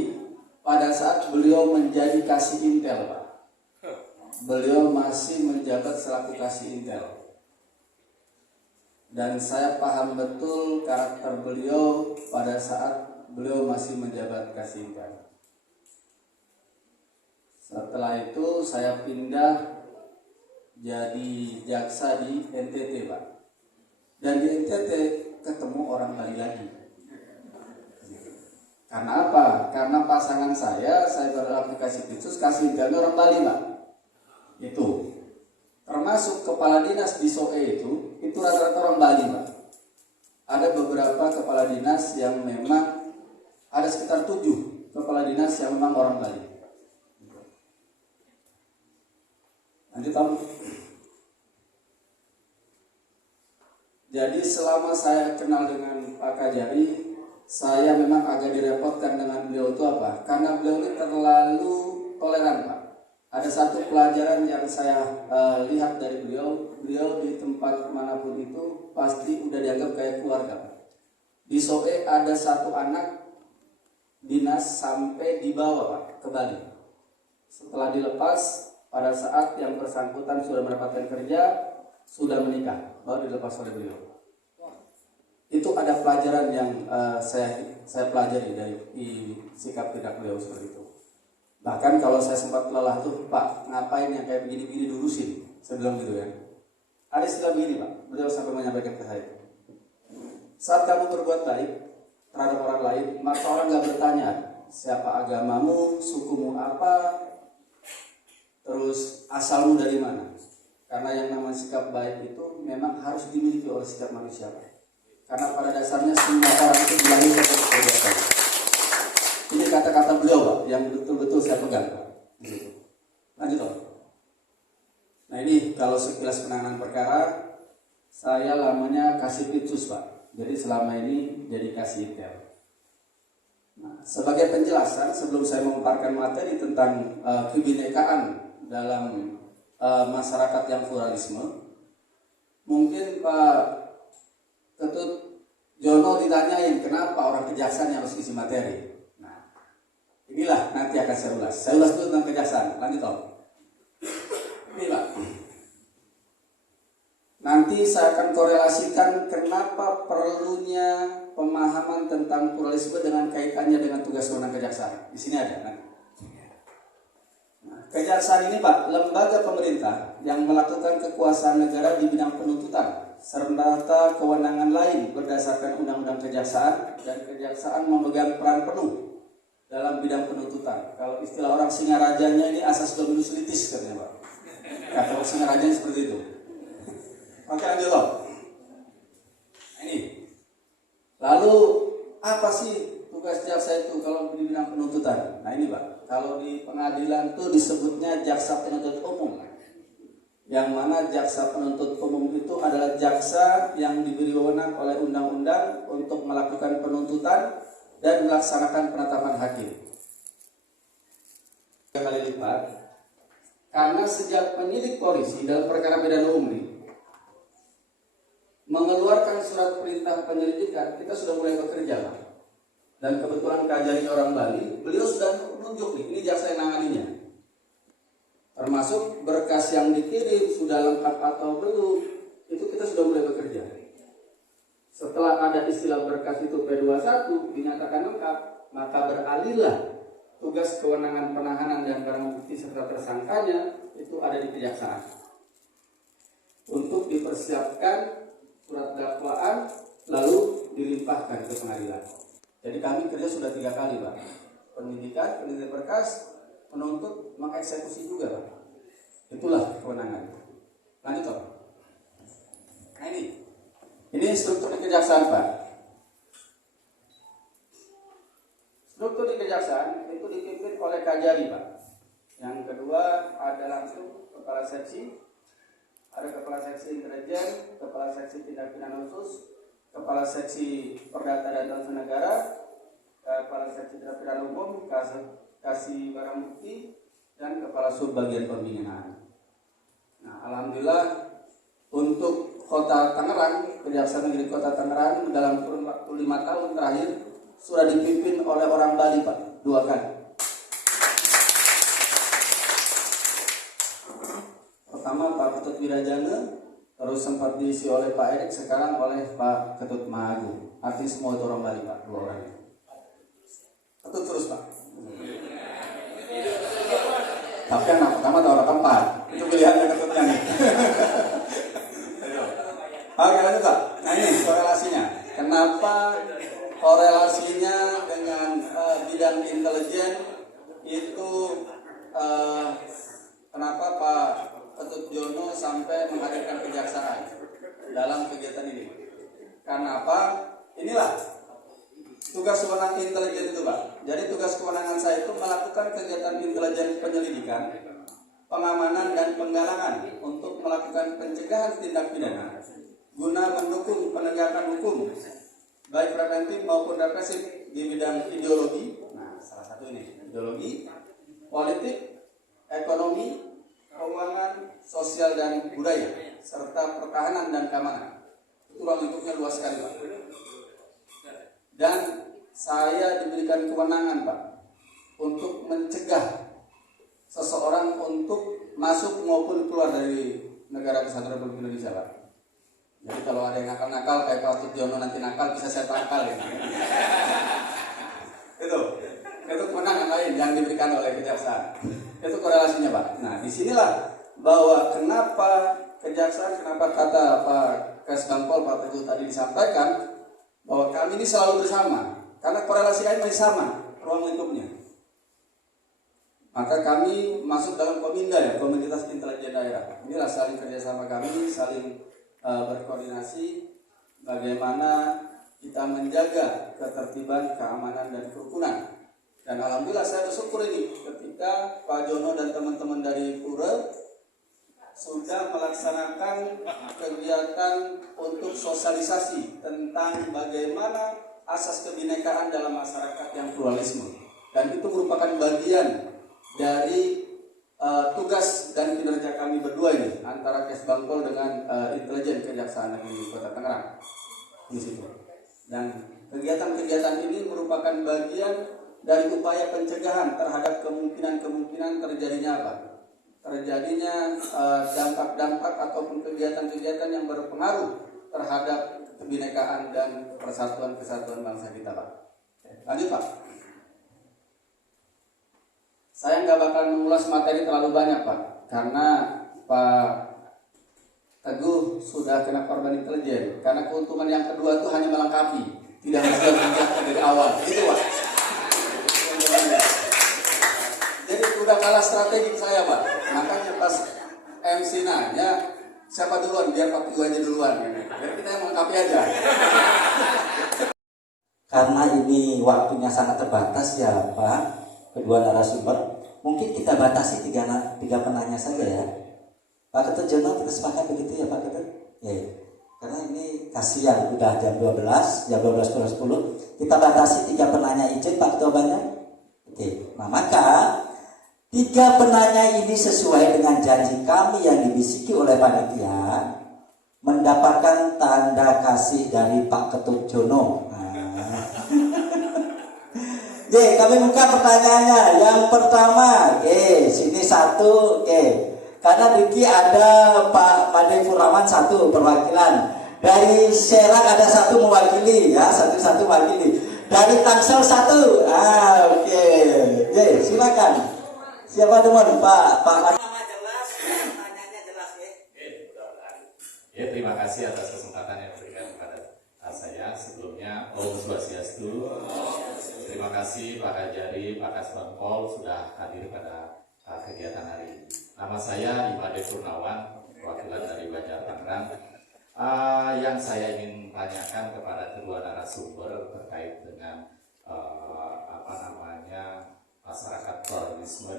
pada saat beliau menjadi Kasih Intel Pak. Beliau masih menjabat selaku Kasih Intel. Dan saya paham betul karakter beliau pada saat beliau masih menjabat Kasih Intel. Setelah itu saya pindah jadi jaksa di NTT Pak. Dan di NTT ketemu orang Bali lagi. Karena apa? Karena pasangan saya beraplikasi khusus Kasih Intel orang Bali Pak. Itu termasuk kepala dinas di SOE itu rata-rata orang Bali Pak. Ada beberapa kepala dinas yang memang ada sekitar 7 kepala dinas yang memang orang Bali. Nanti tahu. Jadi selama saya kenal dengan Pak Kajari, saya memang agak direpotkan dengan beliau itu apa? Karena beliau ini terlalu toleran Pak. Ada satu pelajaran yang saya lihat dari beliau di tempat manapun itu pasti udah dianggap kayak keluarga Pak. di Soe ada satu anak dinas sampai dibawa Pak ke Bali. Setelah dilepas, pada saat yang bersangkutan sudah mendapatkan kerja, sudah menikah, baru dilepas oleh beliau. Itu ada pelajaran yang saya pelajari dari sikap tindak beliau seperti itu. Bahkan kalau saya sempat lelah tuh, Pak, ngapain yang kayak begini-begini diurusin? Saya bilang gitu kan. Ada istilah begini Pak, beliau sampai menyampaikan ke saya. Saat kamu berbuat baik terhadap orang lain, maka orang gak bertanya siapa agamamu, sukumu apa, terus asalmu dari mana. Karena yang namanya sikap baik itu memang harus dimiliki oleh setiap manusia. Karena pada dasarnya semua orang itu dilahirkan untuk berbuat baik. Ini kata-kata beliau Pak, yang betul-betul saya pegang Pak. Gitu. Lanjut Pak. Nah ini kalau sekilas penanganan perkara, saya lamanya kasih pitsus Pak. Jadi selama ini jadi kasih intel. Nah, sebagai penjelasan sebelum saya memaparkan materi tentang kebinekaan dalam masyarakat yang pluralisme, mungkin Pak Ketut Jono ditanyain kenapa orang kejaksaan yang harus isi materi. Nah, inilah nanti akan saya ulas. Saya ulas dulu tentang kejaksaan. Lanjut Om. Ini Pak. Nanti saya akan korelasikan kenapa perlunya pemahaman tentang pluralisme dengan kaitannya dengan tugas wewenang kejaksaan. Di sini ada. Nah, kejaksaan ini Pak, lembaga pemerintah yang melakukan kekuasaan negara di bidang penuntutan serta kewenangan lain berdasarkan Undang-Undang Kejaksaan, dan kejaksaan memegang peran penuh dalam bidang penuntutan. Kalau istilah orang Singarajanya ini asas dominus litis katanya Pak. Kalau Singarajanya seperti itu. Oke lanjut Om. Ini. Lalu apa sih tugas jaksa itu kalau di bidang penuntutan? Nah ini Pak, kalau di pengadilan itu disebutnya jaksa penuntut umum. Yang mana jaksa penuntut umum itu adalah jaksa yang diberi wewenang oleh undang-undang untuk melakukan penuntutan dan melaksanakan penetapan hakim. 3 kali lipat, karena sejak penyidik polisi dalam perkara pidana umum mengeluarkan surat perintah penyelidikan, kita sudah mulai bekerja Pak. Dan kebetulan Kajari orang Bali, beliau sudah menunjuk nih, ini jaksa yang nanganinya. Termasuk berkas yang dikirim sudah lengkap atau belum, itu kita sudah mulai bekerja. Setelah ada istilah berkas itu P21 dinyatakan lengkap, maka beralihlah tugas kewenangan penahanan dan barang bukti serta tersangkanya itu ada di kejaksaan untuk dipersiapkan surat dakwaan lalu dilimpahkan ke pengadilan. Jadi kami kerja sudah 3 kali Pak. Penyidikan berkas, penuntut, mengeksekusi juga Pak. Itulah kewenangan. Lanjut Pak. Nah ini struktur di kejaksaan Pak. Struktur di kejaksaan itu dipimpin oleh Kajari Pak. Yang kedua ada langsung kepala seksi, ada kepala seksi intelijen, kepala seksi tindak pidana khusus, kepala seksi perdata dan transaksi negara, kepala seksi tindak pidana umum, kasih barang bukti, dan kepala sub bagian pembinaan. Nah, alhamdulillah untuk Kota Tangerang, Kejaksaan Negeri Kota Tangerang dalam kurun waktu 5 tahun terakhir sudah dipimpin oleh orang Bali Pak, 2 kali. Pertama Pak Ketut Wirajana, terus sempat diisi oleh Pak Erik, sekarang oleh Pak Ketut Mahagung. Artinya semua itu orang Bali Pak, 2 orang. Ketut terus Pak. Tapi yang pertama atau orang keempat, itu pilihannya Ketutnya nih. Oke lanjut Pak. Nah ini korelasinya. Kenapa korelasinya dengan bidang intelijen itu kenapa Pak Ketut Jono sampai menghadirkan kejaksaan dalam kegiatan ini? Karena apa? Inilah tugas wewenang intelijen itu Pak. Jadi tugas kewenangan saya itu melakukan kegiatan intelijen penyelidikan, pengamanan dan penggalangan untuk melakukan pencegahan tindak pidana guna mendukung penegakan hukum baik preventif maupun represif di bidang ideologi. Nah, salah satu ini ideologi, politik, ekonomi, keuangan, sosial dan budaya, serta pertahanan dan keamanan. Itu ruang lingkupnya luas sekali Pak. Dan saya diberikan kewenangan Pak untuk mencegah seseorang untuk masuk maupun keluar dari negara kesatuan Republik Indonesia Pak. Jadi kalau ada yang nakal-nakal kayak Pak Sutyono nanti nakal bisa saya tangkal ya. Itu kewenangan lain yang diberikan oleh kejaksaan. Itu korelasinya Pak. Nah disinilah bahwa kenapa kejaksaan, kenapa kata Pak Kesbangpol Pak Teguh tadi disampaikan bahwa kami ini selalu bersama karena korelasi kami masih sama ruang lingkupnya. Maka kami masuk dalam Kominda ya, Komunitas Intelijen Daerah. Inilah saling kerjasama kami, saling berkoordinasi bagaimana kita menjaga ketertiban, keamanan dan kerukunan. Dan alhamdulillah saya bersyukur ini ketika Pak Jono dan teman-teman dari Pura sudah melaksanakan kegiatan untuk sosialisasi tentang bagaimana asas kebinekaan dalam masyarakat yang pluralisme. Dan itu merupakan bagian dari tugas dan kinerja kami berdua ini antara Kesbangpol dengan intelijen Kejaksaan Negeri Kota Tangerang di situ. Dan kegiatan-kegiatan ini merupakan bagian dari upaya pencegahan terhadap kemungkinan-kemungkinan terjadinya apa? Terjadinya dampak-dampak ataupun kegiatan-kegiatan yang berpengaruh terhadap kebinekaan dan persatuan-kesatuan bangsa kita Pak. Lanjut Pak. Saya nggak bakal mengulas materi terlalu banyak Pak, karena Pak Teguh sudah kena korban intelijen. Karena keuntungan yang kedua itu hanya melengkapi, tidak harus dikerjakan dari awal. Itu Pak. Jadi udah kalah strategi saya Pak. Makanya pas MC nanya siapa duluan, biar Pak Teguh aja duluan. Biar kita yang melengkapi aja. Karena ini waktunya sangat terbatas ya Pak, kedua narasumber, mungkin kita batasi tiga penanya saja ya. Pak Ketut Jono, kita sepakat begitu ya Pak Ketut? Ya, karena ini kasihan udah jam 12, jam 12:10, kita batasi 3 penanya izin Pak Ketua banyak. Oke, nah maka 3 penanya ini sesuai dengan janji kami yang dibisiki oleh panitia mendapatkan tanda kasih dari Pak Ketut Jono. Kami buka pertanyaannya. Yang pertama, sini 1, karena Riki ada Pak Made Purnawan 1 perwakilan. Dari Serang ada 1 mewakili, ya, satu mewakili. Dari Tangsel 1, silakan. Siapa teman Pak Made? Nama jelas, pertanyaannya jelas ya. Ya, terima kasih atas kesempatan yang diberikan kepada saya. Sebelumnya, Om Swastiastu. Terima kasih Pak Kajari, Pak Kesbangpol sudah hadir pada kegiatan hari ini. Nama saya Imade Purnawan, perwakilan dari Banjar Tangerang. Yang saya ingin tanyakan kepada kedua narasumber terkait dengan masyarakat pluralisme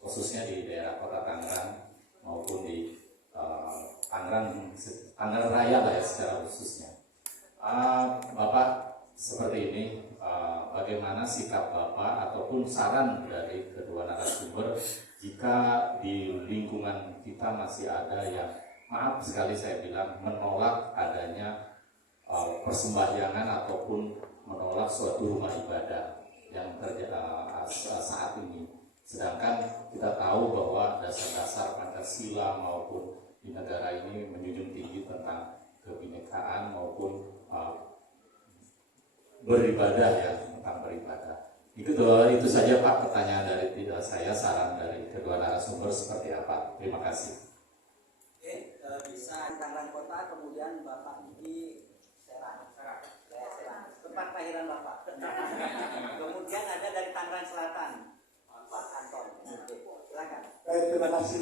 khususnya di daerah Kota Tangerang maupun di Tangerang Raya lah ya secara khususnya. Bapak seperti ini, bagaimana sikap Bapak ataupun saran dari kedua narasumber jika di lingkungan kita masih ada yang, maaf sekali saya bilang, menolak adanya persembahyangan ataupun menolak suatu rumah ibadah yang terjadi saat ini. Sedangkan kita tahu bahwa dasar-dasar Pancasila maupun di negara ini menjunjung tinggi tentang kebinekaan maupun beribadah ya, tentang beribadah. Itu saja Pak pertanyaan dari saya, saran dari kedua narasumber seperti apa. Terima kasih. Bisa Tangerang Kota, kemudian Bapak di Serang. Tempat kelahiran Bapak. Kemudian ada dari Tangerang Selatan, Pak Anton. Silakan. Baik, terima kasih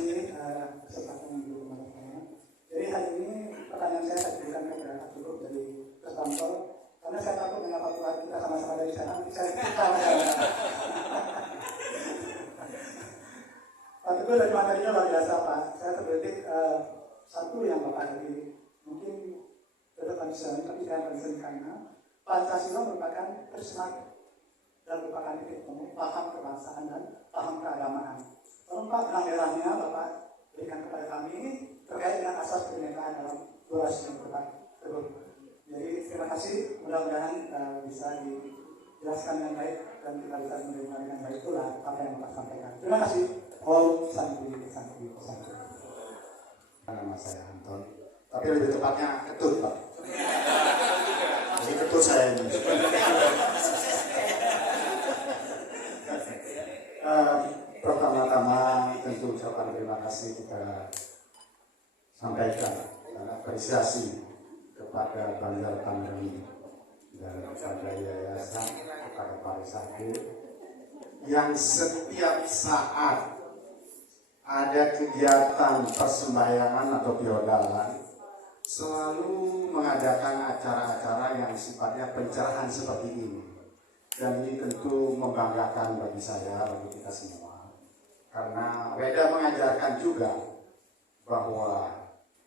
kesempatan yang diberikan. Jadi hari ini pertanyaan saya berikan kepada Pak Teguh dari Kesbangpol. Karena saya takut dengan Pak Tuhan kita sama-sama dari sana, saya kita Pak Teguh dari materinya luar biasa Pak. Saya terbetik satu yang Bapak tadi mungkin tetap concern, tapi saya concern karena Pancasila merupakan personal dan merupakan titik temu paham kebangsaan dan paham keagamaan. Tolong Pak penampilannya Bapak berikan kepada kami terkait dengan asas kebinekaan dalam durasi yang Bapak Teguh. Jadi terima kasih. Mudah-mudahan bisa dijelaskan dengan baik dan kita bisa menerima dengan baik itulah apa yang Bapak sampaikan. Terima kasih. Om Santi. Nama saya Anton, tapi lebih tepatnya Ketut, Pak. Jadi Ketut saya ini. Pertama-tama tentu ucapan terima kasih kita sampaikan dan apresiasi kepada Banjar Pandemi dan kepada Yayasan, kepada Pak Risako yang setiap saat ada kegiatan persembahyangan atau piodalan selalu mengadakan acara-acara yang sifatnya pencerahan seperti ini. Dan ini tentu membanggakan bagi saya, bagi kita semua. Karena Weda mengajarkan juga bahwa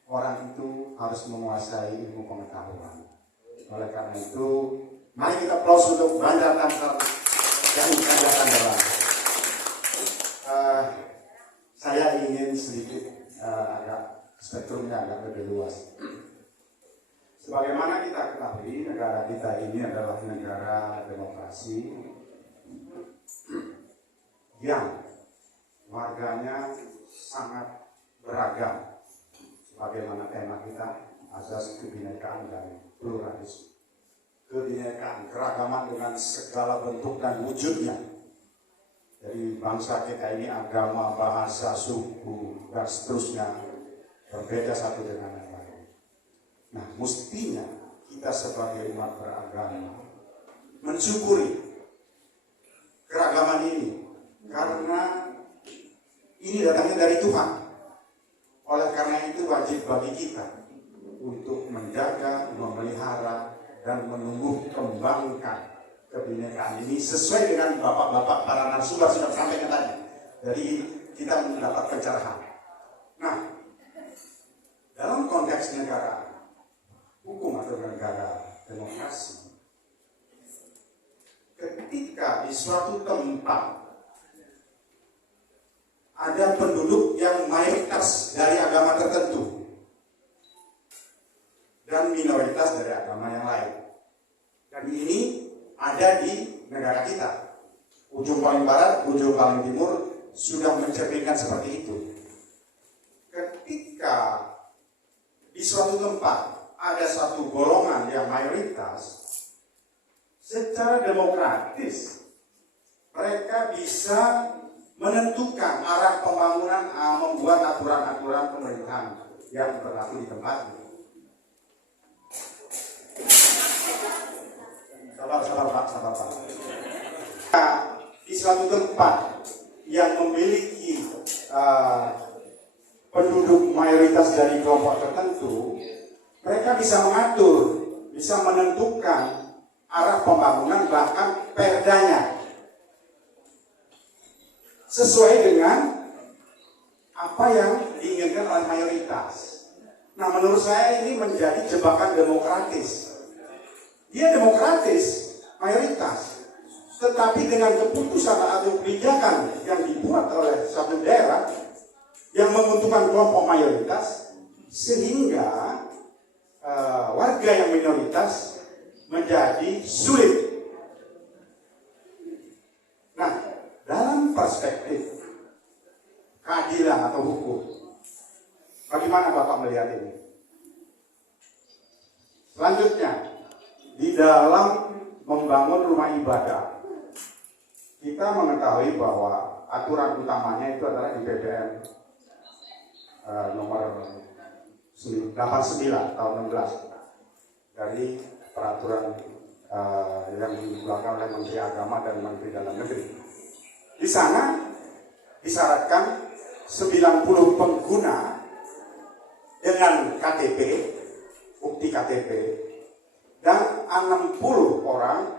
orang itu harus menguasai ilmu pengetahuan. Oleh karena itu, mari kita aplaus untuk Banjar Tangsel yang mengajarkan dalam. Saya ingin sedikit agak spektrumnya agak lebih luas. Sebagaimana kita ketahui, negara kita ini adalah negara demokrasi yang warganya sangat beragam. Sebagaimana tema kita, asas kebinekaan dan pluralisme. Kebinekaan, keragaman dengan segala bentuk dan wujudnya. Jadi bangsa kita ini agama, bahasa, suku, dan seterusnya berbeda satu dengan yang lain. Nah, mestinya kita sebagai umat beragama mensyukuri keragaman ini karena ini datangnya dari Tuhan. Oleh karena itu wajib bagi kita untuk menjaga, memelihara, dan menumbuh kembangkan kebinekaan ini sesuai dengan bapak-bapak para narasumber sudah sampaikan tadi. Jadi kita mendapat pencerahan. Nah, dalam konteks negara hukum atau negara demokrasi, ketika di suatu tempat ada penduduk yang mayoritas dari agama tertentu dan minoritas dari agama yang lain, dan ini ada di negara kita. Ujung paling barat, ujung paling timur sudah mencerminkan seperti itu. Ketika di suatu tempat ada satu golongan yang mayoritas, secara demokratis mereka bisa menentukan arah pembangunan, membuat aturan-aturan pemerintahan yang berlaku di tempatnya. Sabar Pak. Di suatu tempat yang memiliki penduduk mayoritas dari kelompok tertentu, mereka bisa mengatur, bisa menentukan arah pembangunan bahkan perdanya sesuai dengan apa yang diinginkan oleh mayoritas. Nah, menurut saya ini menjadi jebakan demokratis. Dia demokratis, mayoritas, tetapi dengan keputusan atau kebijakan yang dibuat oleh suatu daerah yang menguntungkan kelompok mayoritas, sehingga warga yang minoritas menjadi sulit. Nah, dalam perspektif keadilan atau hukum, bagaimana Bapak melihat ini? Selanjutnya, di dalam membangun rumah ibadah, kita mengetahui bahwa aturan utamanya itu adalah di PPN nomor 89 tahun 16 dari peraturan yang dikeluarkan oleh Menteri Agama dan Menteri Dalam Negeri. Di sana disyaratkan 90 pengguna dengan KTP, bukti KTP, dan 60 orang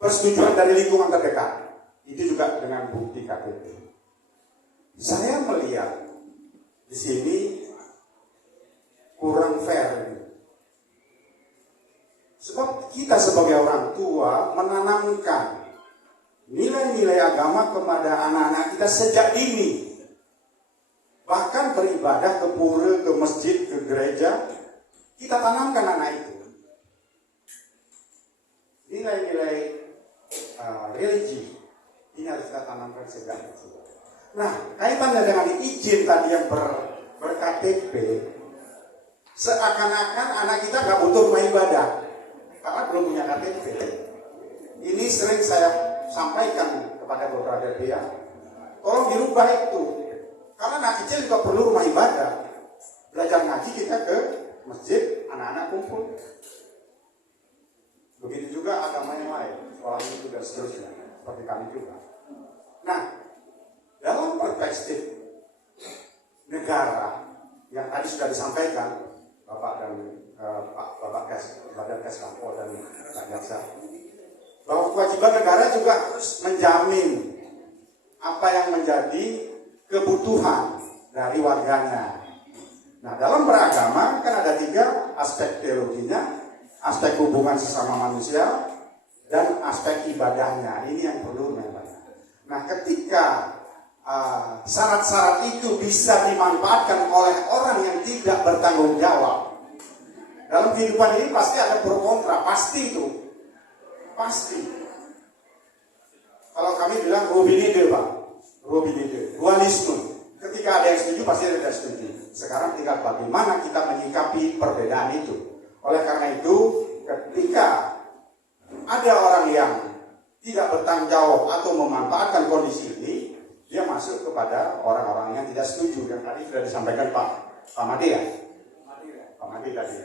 persetujuan dari lingkungan terdekat. Itu juga dengan bukti KTP. Saya melihat di sini kurang fair. Sebab kita sebagai orang tua menanamkan nilai-nilai agama kepada anak-anak kita sejak dini. Bahkan beribadah ke pura, ke masjid, ke gereja, kita tanamkan anak itu. sejak kecil. Nah, kaitannya dengan izin tadi yang ber-KTP, seakan-akan anak kita nggak butuh rumah ibadah karena belum punya KTP. Ini sering saya sampaikan kepada beberapa pihak, tolong dirubah itu. Karena anak kecil juga perlu rumah ibadah. Belajar ngaji kita ke masjid, anak-anak kumpul. Begitu juga agama yang lain, sekolah itu dan seterusnya, seperti kami juga. Nah, dalam perspektif negara yang tadi sudah disampaikan Bapak dan Bapak Badan Keslapo dan Pak Jaksa, bahwa kewajiban negara juga harus menjamin apa yang menjadi kebutuhan dari warganya. Nah, dalam beragama kan ada 3 aspek teologinya, aspek hubungan sesama manusia, dan aspek ibadahnya. Ini yang perlu dimanfaatkan. Nah, ketika syarat-syarat itu bisa dimanfaatkan oleh orang yang tidak bertanggung jawab, dalam kehidupan ini pasti ada pro kontra, pasti itu. Pasti. Kalau kami bilang Robinide, Pak. Robinide, dualisme. Ketika ada yang setuju, pasti ada yang setuju. Sekarang tinggal bagaimana kita menyikapi perbedaan itu. Oleh karena itu, ketika ada orang yang tidak bertanggung jawab atau memanfaatkan kondisi ini, dia masuk kepada orang-orang yang tidak setuju. Yang tadi sudah disampaikan Pak Made ya? Pak Made tadi.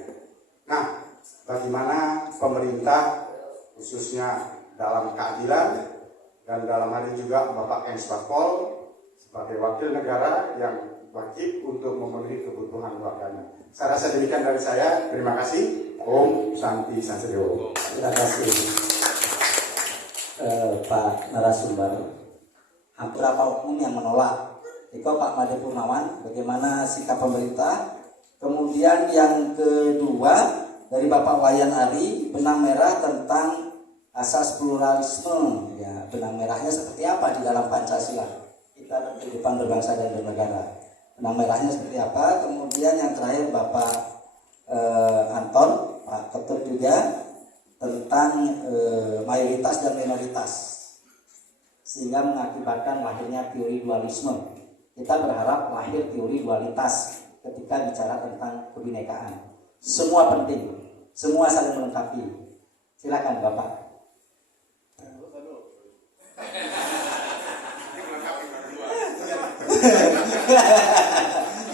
Nah, bagaimana pemerintah khususnya dalam keadilan dan dalam hal ini juga Bapak Kensbakpol sebagai wakil negara yang wajib untuk memenuhi kebutuhan warganya. Saya rasa demikian dari saya. Terima kasih. Om Santi Sansedewo. Terima kasih Pak narasumber. Hampir apa oknum yang menolak? Iko Pak Made Purnawan, bagaimana sikap pemerintah? Kemudian yang kedua dari Bapak Wayan Ari, benang merah tentang asas pluralisme. Ya, benang merahnya seperti apa di dalam Pancasila? Kita dalam kehidupan berbangsa dan bernegara. Benang merahnya seperti apa? Kemudian yang terakhir Bapak Anton, Pak Ketut juga tentang mayoritas dan minoritas, sehingga mengakibatkan lahirnya teori dualisme. Kita berharap lahir teori dualitas ketika bicara tentang kebinekaan. Semua penting, semua saling melengkapi. Silakan Bapak.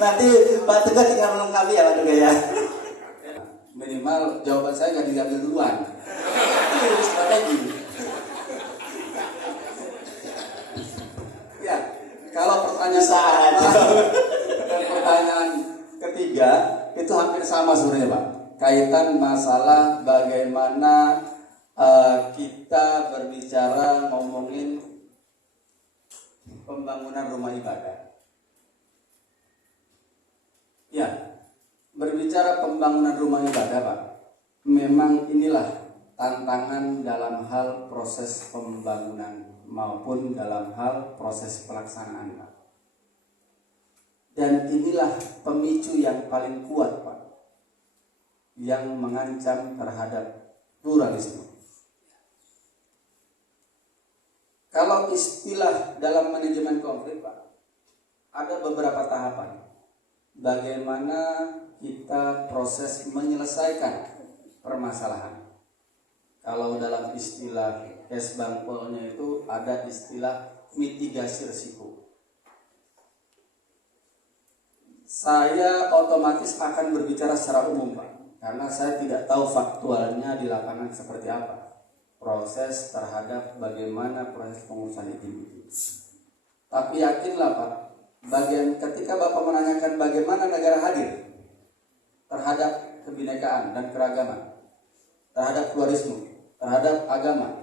Nanti Pak Teguh tinggal melengkapi ya Pak Teguh ya. Minimal jawaban saya nggak diambil duluan. Itu strategi. Ya, kalau pertanyaan dan pertanyaan ketiga itu hampir sama sebenarnya Pak. Kaitan masalah bagaimana kita berbicara ngomongin pembangunan rumah ibadah. Ya, berbicara pembangunan rumah ibadah Pak, memang inilah tantangan dalam hal proses pembangunan maupun dalam hal proses pelaksanaan Pak. Dan inilah pemicu yang paling kuat Pak, yang mengancam terhadap pluralisme. Kalau istilah dalam manajemen konflik Pak, ada beberapa tahapan. Bagaimana kita proses menyelesaikan permasalahan. Kalau dalam istilah Kesbangpolnya itu ada istilah mitigasi risiko. Saya otomatis akan berbicara secara umum Pak, karena saya tidak tahu faktualnya di lapangan seperti apa proses terhadap bagaimana proses pengurusan itu. Tapi yakinlah Pak, ketika Bapak menanyakan bagaimana negara hadir terhadap kebinekaan dan keragaman, terhadap pluralisme, terhadap agama,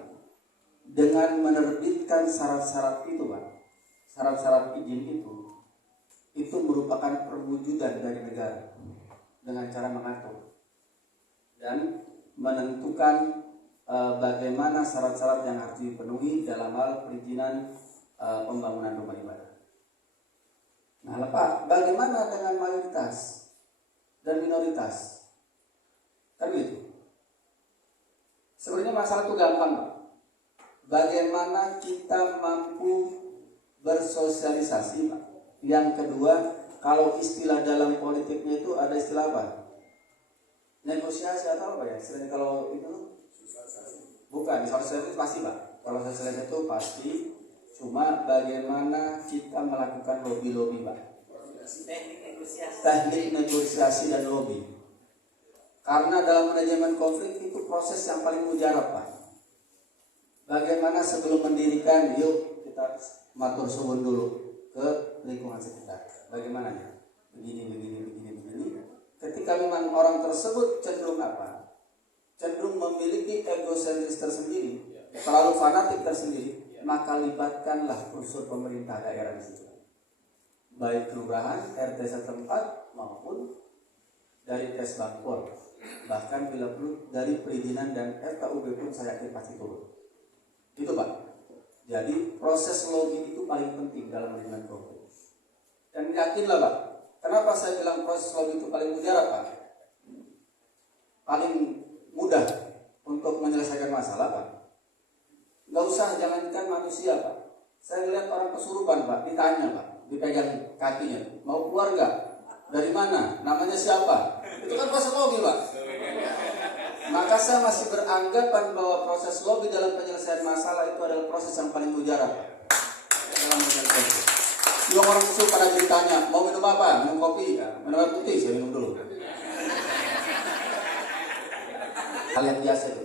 dengan menerbitkan syarat-syarat itu Pak, syarat-syarat izin itu merupakan perwujudan dari negara dengan cara mengatur dan menentukan bagaimana syarat-syarat yang harus dipenuhi dalam hal perizinan pembangunan rumah ibadah. Nah, Pak, bagaimana dengan mayoritas dan minoritas? Kan gitu. Sebenarnya masalah itu gampang, Pak. Bagaimana kita mampu bersosialisasi, Pak. Yang kedua, kalau istilah dalam politiknya itu ada istilah apa? Negosiasi atau apa ya? Istilahnya kalau itu bukan, sosialisasi itu pasti, Pak. Kalau sosialisasi itu pasti, cuma bagaimana kita melakukan lobby-lobby, Pak. Teknik negosiasi dan lobby. Karena dalam manajemen konflik itu proses yang paling mujarab, Pak. Bagaimana sebelum mendirikan, yuk kita matur suwun dulu ke lingkungan sekitar. Bagaimana ya? Begini. Ketika memang orang tersebut cenderung apa? Cenderung memiliki egosentris tersendiri, terlalu fanatik tersendiri, maka libatkanlah unsur pemerintah daerah di situ. Baik kelurahan, RT setempat maupun dari Kesbangpol, bahkan bila perlu dari perizinan dan FKUB pun saya yakin pasti turun. Itu, Pak. Jadi proses lobby itu paling penting dalam manajemen konflik. Dan yakinlah, Pak, kenapa saya bilang proses lobby itu paling mujarab, Pak? Paling mudah untuk menyelesaikan masalah, Pak. Nggak usah jangankan manusia, Pak. Saya lihat orang kesurupan, Pak, ditanya, Pak, dipegang kakinya, mau keluar nggak? Dari mana? Namanya siapa? Itu kan proses lobby, Pak. Maka saya masih beranggapan bahwa proses lobby dalam penyelesaian masalah itu adalah proses yang paling mujarab dalam penyelesaian konflik. Yang orang kesurupan aja ditanya, mau minum apa? Minum kopi? Minum air putih? Saya minum dulu. Hal yang biasa itu.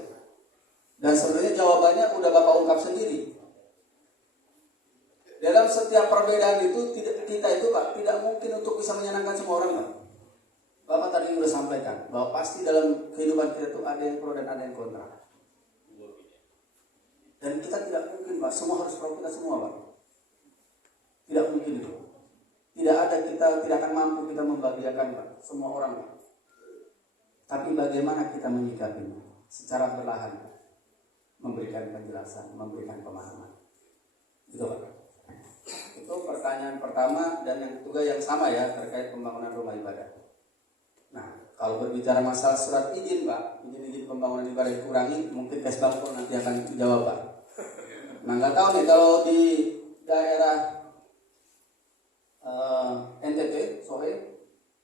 Dan sebenarnya jawabannya udah Bapak ungkap sendiri. Dalam setiap perbedaan itu kita itu, Pak, tidak mungkin untuk bisa menyenangkan semua orang, Pak. Bapak tadi sudah sampaikan bahwa pasti dalam kehidupan kita itu ada yang pro dan ada yang kontra. Dan kita tidak mungkin, Pak, semua harus pro kita semua, Pak. Tidak mungkin itu. Tidak ada, kita tidak akan mampu kita membahagiakan, Pak, semua orang, Pak. Tapi bagaimana kita menyikapinya secara perlahan, Pak? Memberikan penjelasan, memberikan pemahaman. Itu, Pak. Itu pertanyaan pertama, dan yang kedua yang sama ya terkait pembangunan rumah ibadah. Nah, kalau berbicara masalah surat izin, Pak, izin pembangunan ibadah dikurangi, mungkin Kesbangpol nanti akan jawab, Pak. Nah, nggak tahu nih kalau di daerah NTT, Sohe,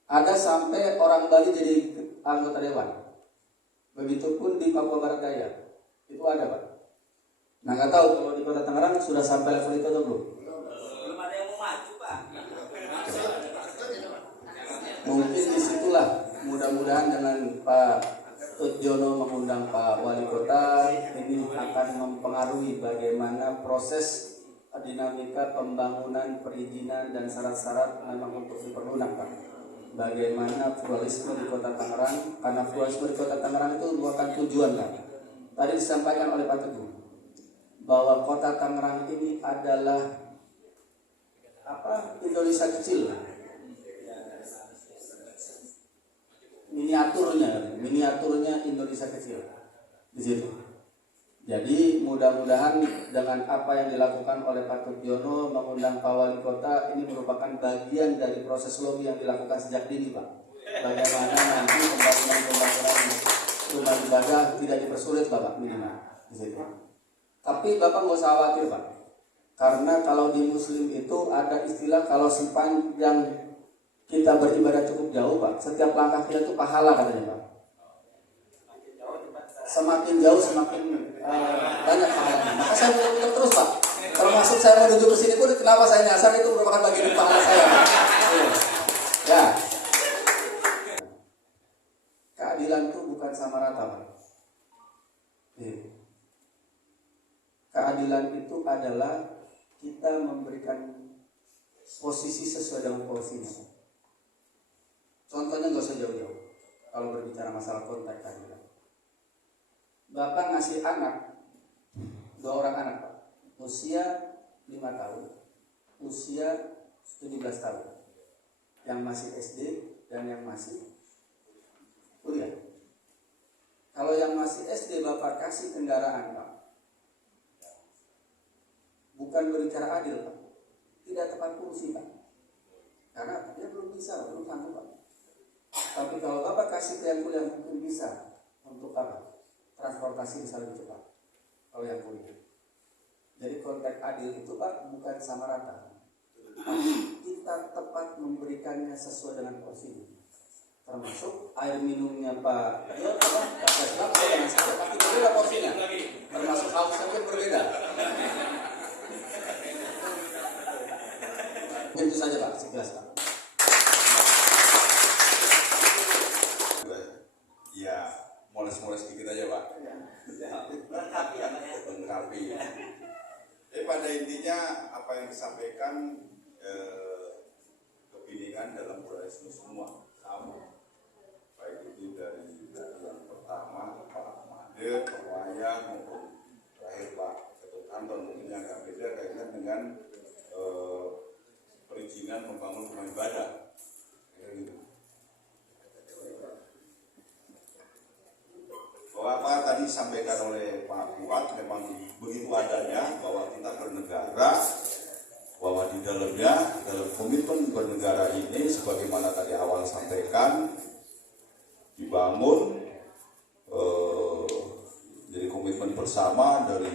ada sampai orang Bali jadi anggota dewan. Begitupun di Papua Barat Daya, itu ada, Pak. Nah, nggak tahu kalau di Kota Tangerang sudah sampai level itu atau belum? Belum ada yang mau maju, Pak. Mungkin disitulah mudah-mudahan dengan Pak Tudjono mengundang Pak Wali Kota ini akan mempengaruhi bagaimana proses dinamika pembangunan, perizinan dan syarat-syarat memang untuk diperlukan, Pak. Bagaimana pluralisme di Kota Tangerang, karena pluralisme di Kota Tangerang itu merupakan tujuan, Pak. Tadi disampaikan oleh Pak Teguh bahwa Kota Tangerang ini adalah Indonesia kecil. Miniaturnya Indonesia kecil di situ. Jadi mudah-mudahan dengan apa yang dilakukan oleh Pak Tudjono mengundang Pak Wali Kota ini merupakan bagian dari proses lobby yang dilakukan sejak dini, Pak. Bagaimana nanti pembangunan rumah ibadah tidak dipersulit, Bapak, minimal di situ. Tapi Bapak nggak usah khawatir, Pak. Karena kalau di Muslim itu ada istilah kalau sepanjang kita beribadah cukup jauh, Pak, setiap langkah kita itu pahala katanya, Pak. Semakin jauh semakin banyak pahalanya. Maka saya putar terus, Pak. Termasuk saya menuju ke sini pun kenapa saya nyasar itu merupakan bagian dari pahala saya, Pak. Ya. Keadilan itu bukan sama rata, Pak. Keadilan itu adalah kita memberikan posisi sesuai dengan porsinya. Contohnya nggak usah jauh-jauh. Kalau berbicara masalah konteks keadilan, Bapak ngasih anak 2 orang anak, Pak, usia 5 tahun, usia 17 tahun, yang masih SD dan yang masih kuliah. Kalau yang masih SD Bapak kasih kendaraan, Pak, bukan berbicara adil, Pak, tidak tepat fungsi, Pak, karena dia belum bisa, belum sanggup, Pak. Tapi kalau Bapak kasih ke yang kuliah mungkin bisa untuk apa? Transportasi bisa lebih cepat kalau yang kuliah. Jadi konteks adil itu Pak bukan sama rata, tapi kita tepat memberikannya sesuai dengan porsinya. Termasuk air minumnya Pak Islam dengan saya pasti berbeda porsinya. Termasuk hausnya pun berbeda. Itu saja Pak, sekilas Pak. Ya, moles-moles dikit aja Pak. Lengkapi ya Pak ya. Lengkapi. Pada intinya apa yang disampaikan kebinekaan dalam pluralisme semua sama. Baik itu dari yang pertama Pak Made, Pak Wayang maupun terakhir Pak Ketut Anton, mungkin yang agak beda kaitan dengan perizinan membangun rumah ibadah. Gitu. Bahwa apa tadi disampaikan oleh Pak Fuad memang begitu adanya bahwa kita bernegara, bahwa di dalamnya dalam komitmen bernegara ini sebagaimana tadi awal sampaikan dibangun jadi komitmen bersama dari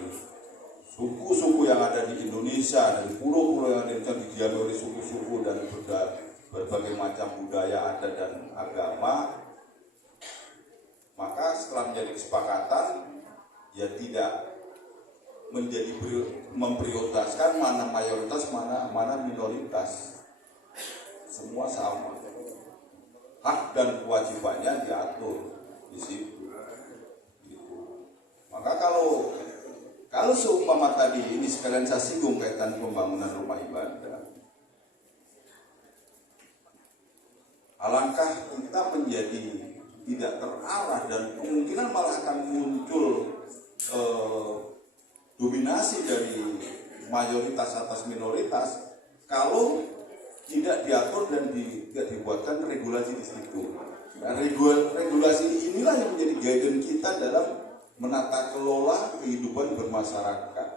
suku-suku yang ada di Indonesia, dari pulau-pulau yang ada di Indonesia didiami oleh suku-suku dan berbagai macam budaya, adat dan agama. Maka setelah menjadi kesepakatan, ya tidak menjadi memprioritaskan mana mayoritas, mana minoritas. Semua sama. Hak dan kewajibannya diatur di situ. Gitu. Maka kalau seumpama tadi ini sekalian saya singgung kaitan pembangunan rumah ibadah, alangkah kita menjadi tidak terarah dan kemungkinan malah akan muncul dominasi dari mayoritas atas minoritas kalau tidak diatur dan tidak dibuatkan regulasi di situ. Nah, regulasi inilah yang menjadi guidance kita dalam menata kelola kehidupan bermasyarakat.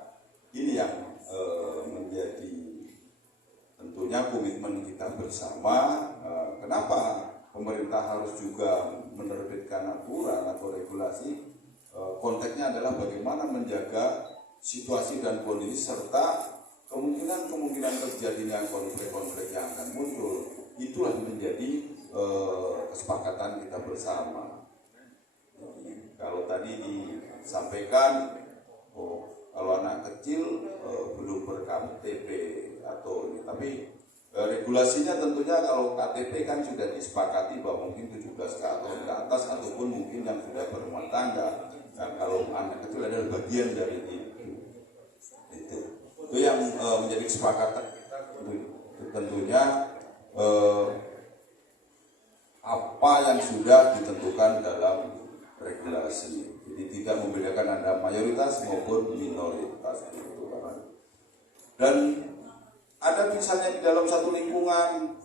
Ini yang menjadi tentunya komitmen kita bersama. Kenapa pemerintah harus juga menerbitkan aturan atau regulasi? Konteksnya adalah bagaimana menjaga situasi dan kondisi serta kemungkinan terjadinya konflik-konflik yang akan muncul. Itulah menjadi kesepakatan kita bersama. Kalau tadi disampaikan, kalau anak kecil belum ber-KTP atau ini, tapi regulasinya tentunya kalau KTP kan sudah disepakati bahwa mungkin 17 tahun ke atas ataupun mungkin yang sudah berumah tangga. Nah, kalau anak kecil adalah bagian dari itu yang menjadi kesepakatan kita tentunya apa yang sudah ditentukan dalam regulasi. Jadi tidak membedakan ada mayoritas maupun minoritas gitu kan. Dan ada misalnya di dalam satu lingkungan,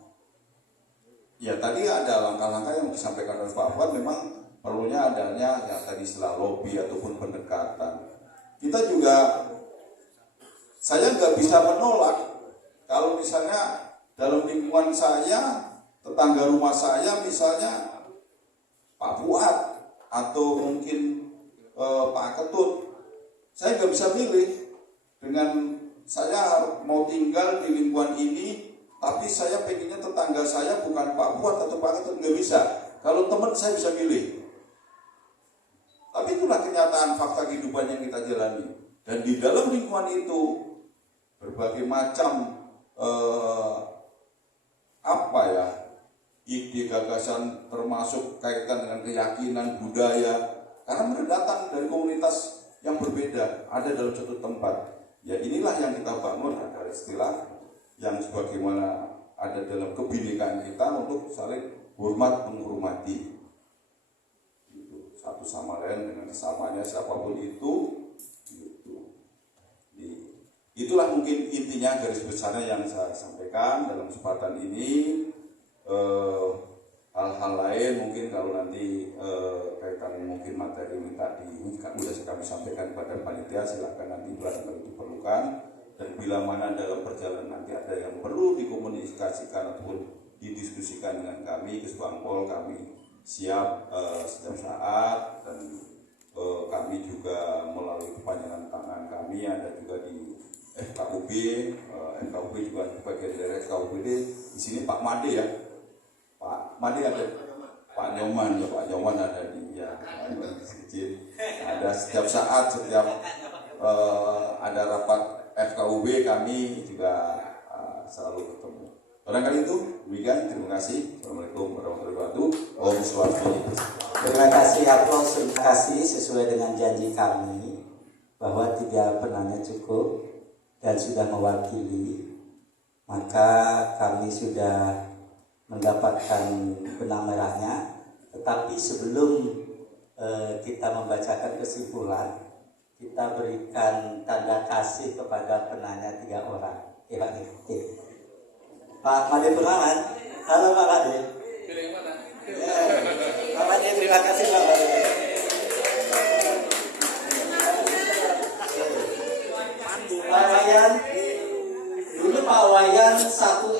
ya tadi ada langkah-langkah yang disampaikan oleh Pak Fuad, memang perlunya adanya ya tadi istilah lobby ataupun pendekatan. Kita juga, saya nggak bisa menolak kalau misalnya dalam lingkungan saya, tetangga rumah saya misalnya Pak Fuad atau mungkin Pak Ketut, saya nggak bisa milih dengan saya mau tinggal di lingkungan ini, tapi saya pengennya tetangga saya bukan Pak Fuad atau Pak Ketut, nggak bisa. Kalau teman saya bisa milih. Tapi itulah kenyataan fakta kehidupan yang kita jalani. Dan di dalam lingkungan itu berbagai macam ide gagasan termasuk kaitan dengan keyakinan budaya. Karena mereka datang dari komunitas yang berbeda, ada dalam satu tempat. Ya inilah yang kita bangun, ada istilah yang sebagaimana ada dalam kebinekaan kita untuk saling hormat menghormati. Satu sama lain dengan kesamanya siapapun itu. Itulah mungkin intinya garis besarnya yang saya sampaikan dalam kesempatan ini. Hal-hal lain mungkin kalau nanti kaitan mungkin materi minta sudah kami sampaikan kepada panitia, silakan nanti kalau diperlukan, dan bila mana dalam perjalanan nanti ada yang perlu dikomunikasikan ataupun didiskusikan dengan kami Kesbangpol, kami siap setiap saat, dan kami juga melalui kepanjangan tangan kami kami ada juga di FKUB, FKUB juga bagian dari FKUBD. Di sini Pak Made ya, Pak Made ada, Pak Nyoman ya, Pak Nyoman ada di ya, ada setiap saat, setiap ada rapat FKUB kami juga selalu ketemu. Barangkali itu, demikian. Terima kasih. Assalamualaikum warahmatullahi wabarakatuh. Om Swastiastu. Terima kasih Aplos, terima kasih sesuai dengan janji kami bahwa 3 penanya cukup dan sudah mewakili, maka kami sudah mendapatkan benang merahnya. Tetapi sebelum kita membacakan kesimpulan, kita berikan tanda kasih kepada penanya 3 orang. Pak Made Purnawan. Halo Pak Made. Pak Made, terima kasih Pak Made. Pak Wayan, dulu Pak Wayan satu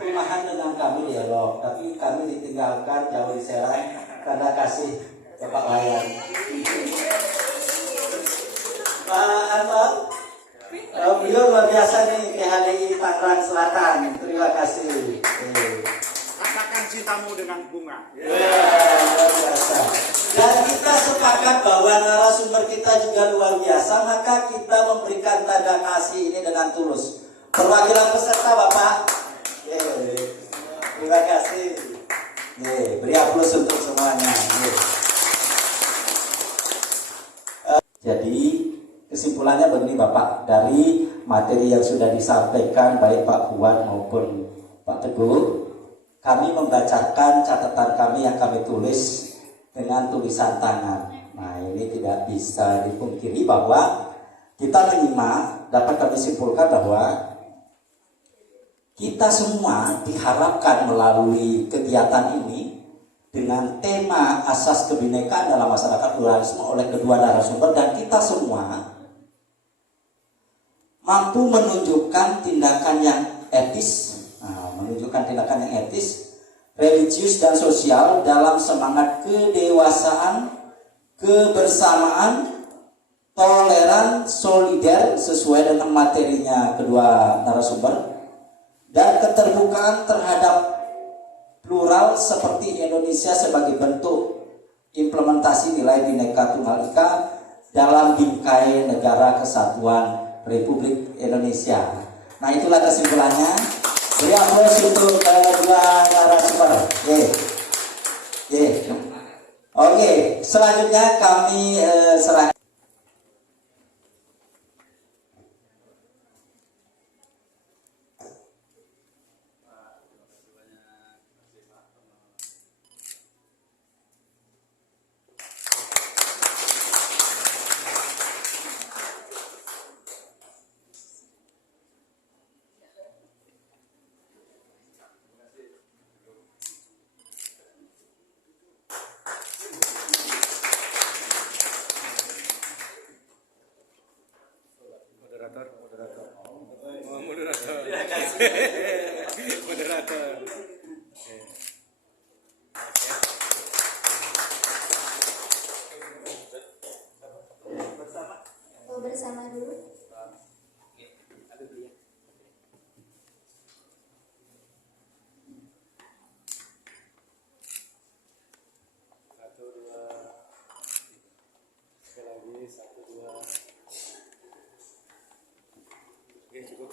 perumahan dengan kami dialog, tapi kami ditinggalkan jauh di Serang. Tanda kasih ke Pak Wayan. Pak Anwar, beliau luar biasa nih, PHDI Tangerang Selatan. Terima kasih. Katakan cintamu dengan bunga. Luar biasa. Dan kita sepakat bahwa narasumber kita juga luar biasa, maka kita memberikan tanda kasih ini dengan tulus. Perwakilan peserta Bapak. Terima kasih. Beri aplaus untuk semuanya. Jadi kesimpulannya begini Bapak, dari materi yang sudah disampaikan baik Pak Fuad maupun Pak Teguh, kami membacakan catatan kami yang kami tulis dengan tulisan tangan. Nah, ini tidak bisa dipungkiri bahwa kita menyimak, dapat kami simpulkan bahwa kita semua diharapkan melalui kegiatan ini dengan tema asas kebinekaan dalam masyarakat pluralisme oleh kedua narasumber, dan kita semua mampu menunjukkan tindakan yang etis, religius dan sosial dalam semangat kedewasaan, kebersamaan, toleran, solider sesuai dengan materinya kedua narasumber, dan keterbukaan terhadap plural seperti Indonesia sebagai bentuk implementasi nilai Bhinneka Tunggal Ika dalam bingkai Negara Kesatuan Republik Indonesia. Nah, itulah kesimpulannya. Beri aplaus untuk kedua narasumber. Oke, selanjutnya kami serahkan. Bersama dulu. Satu dua, sekali lagi 1 2. Oke, cukup.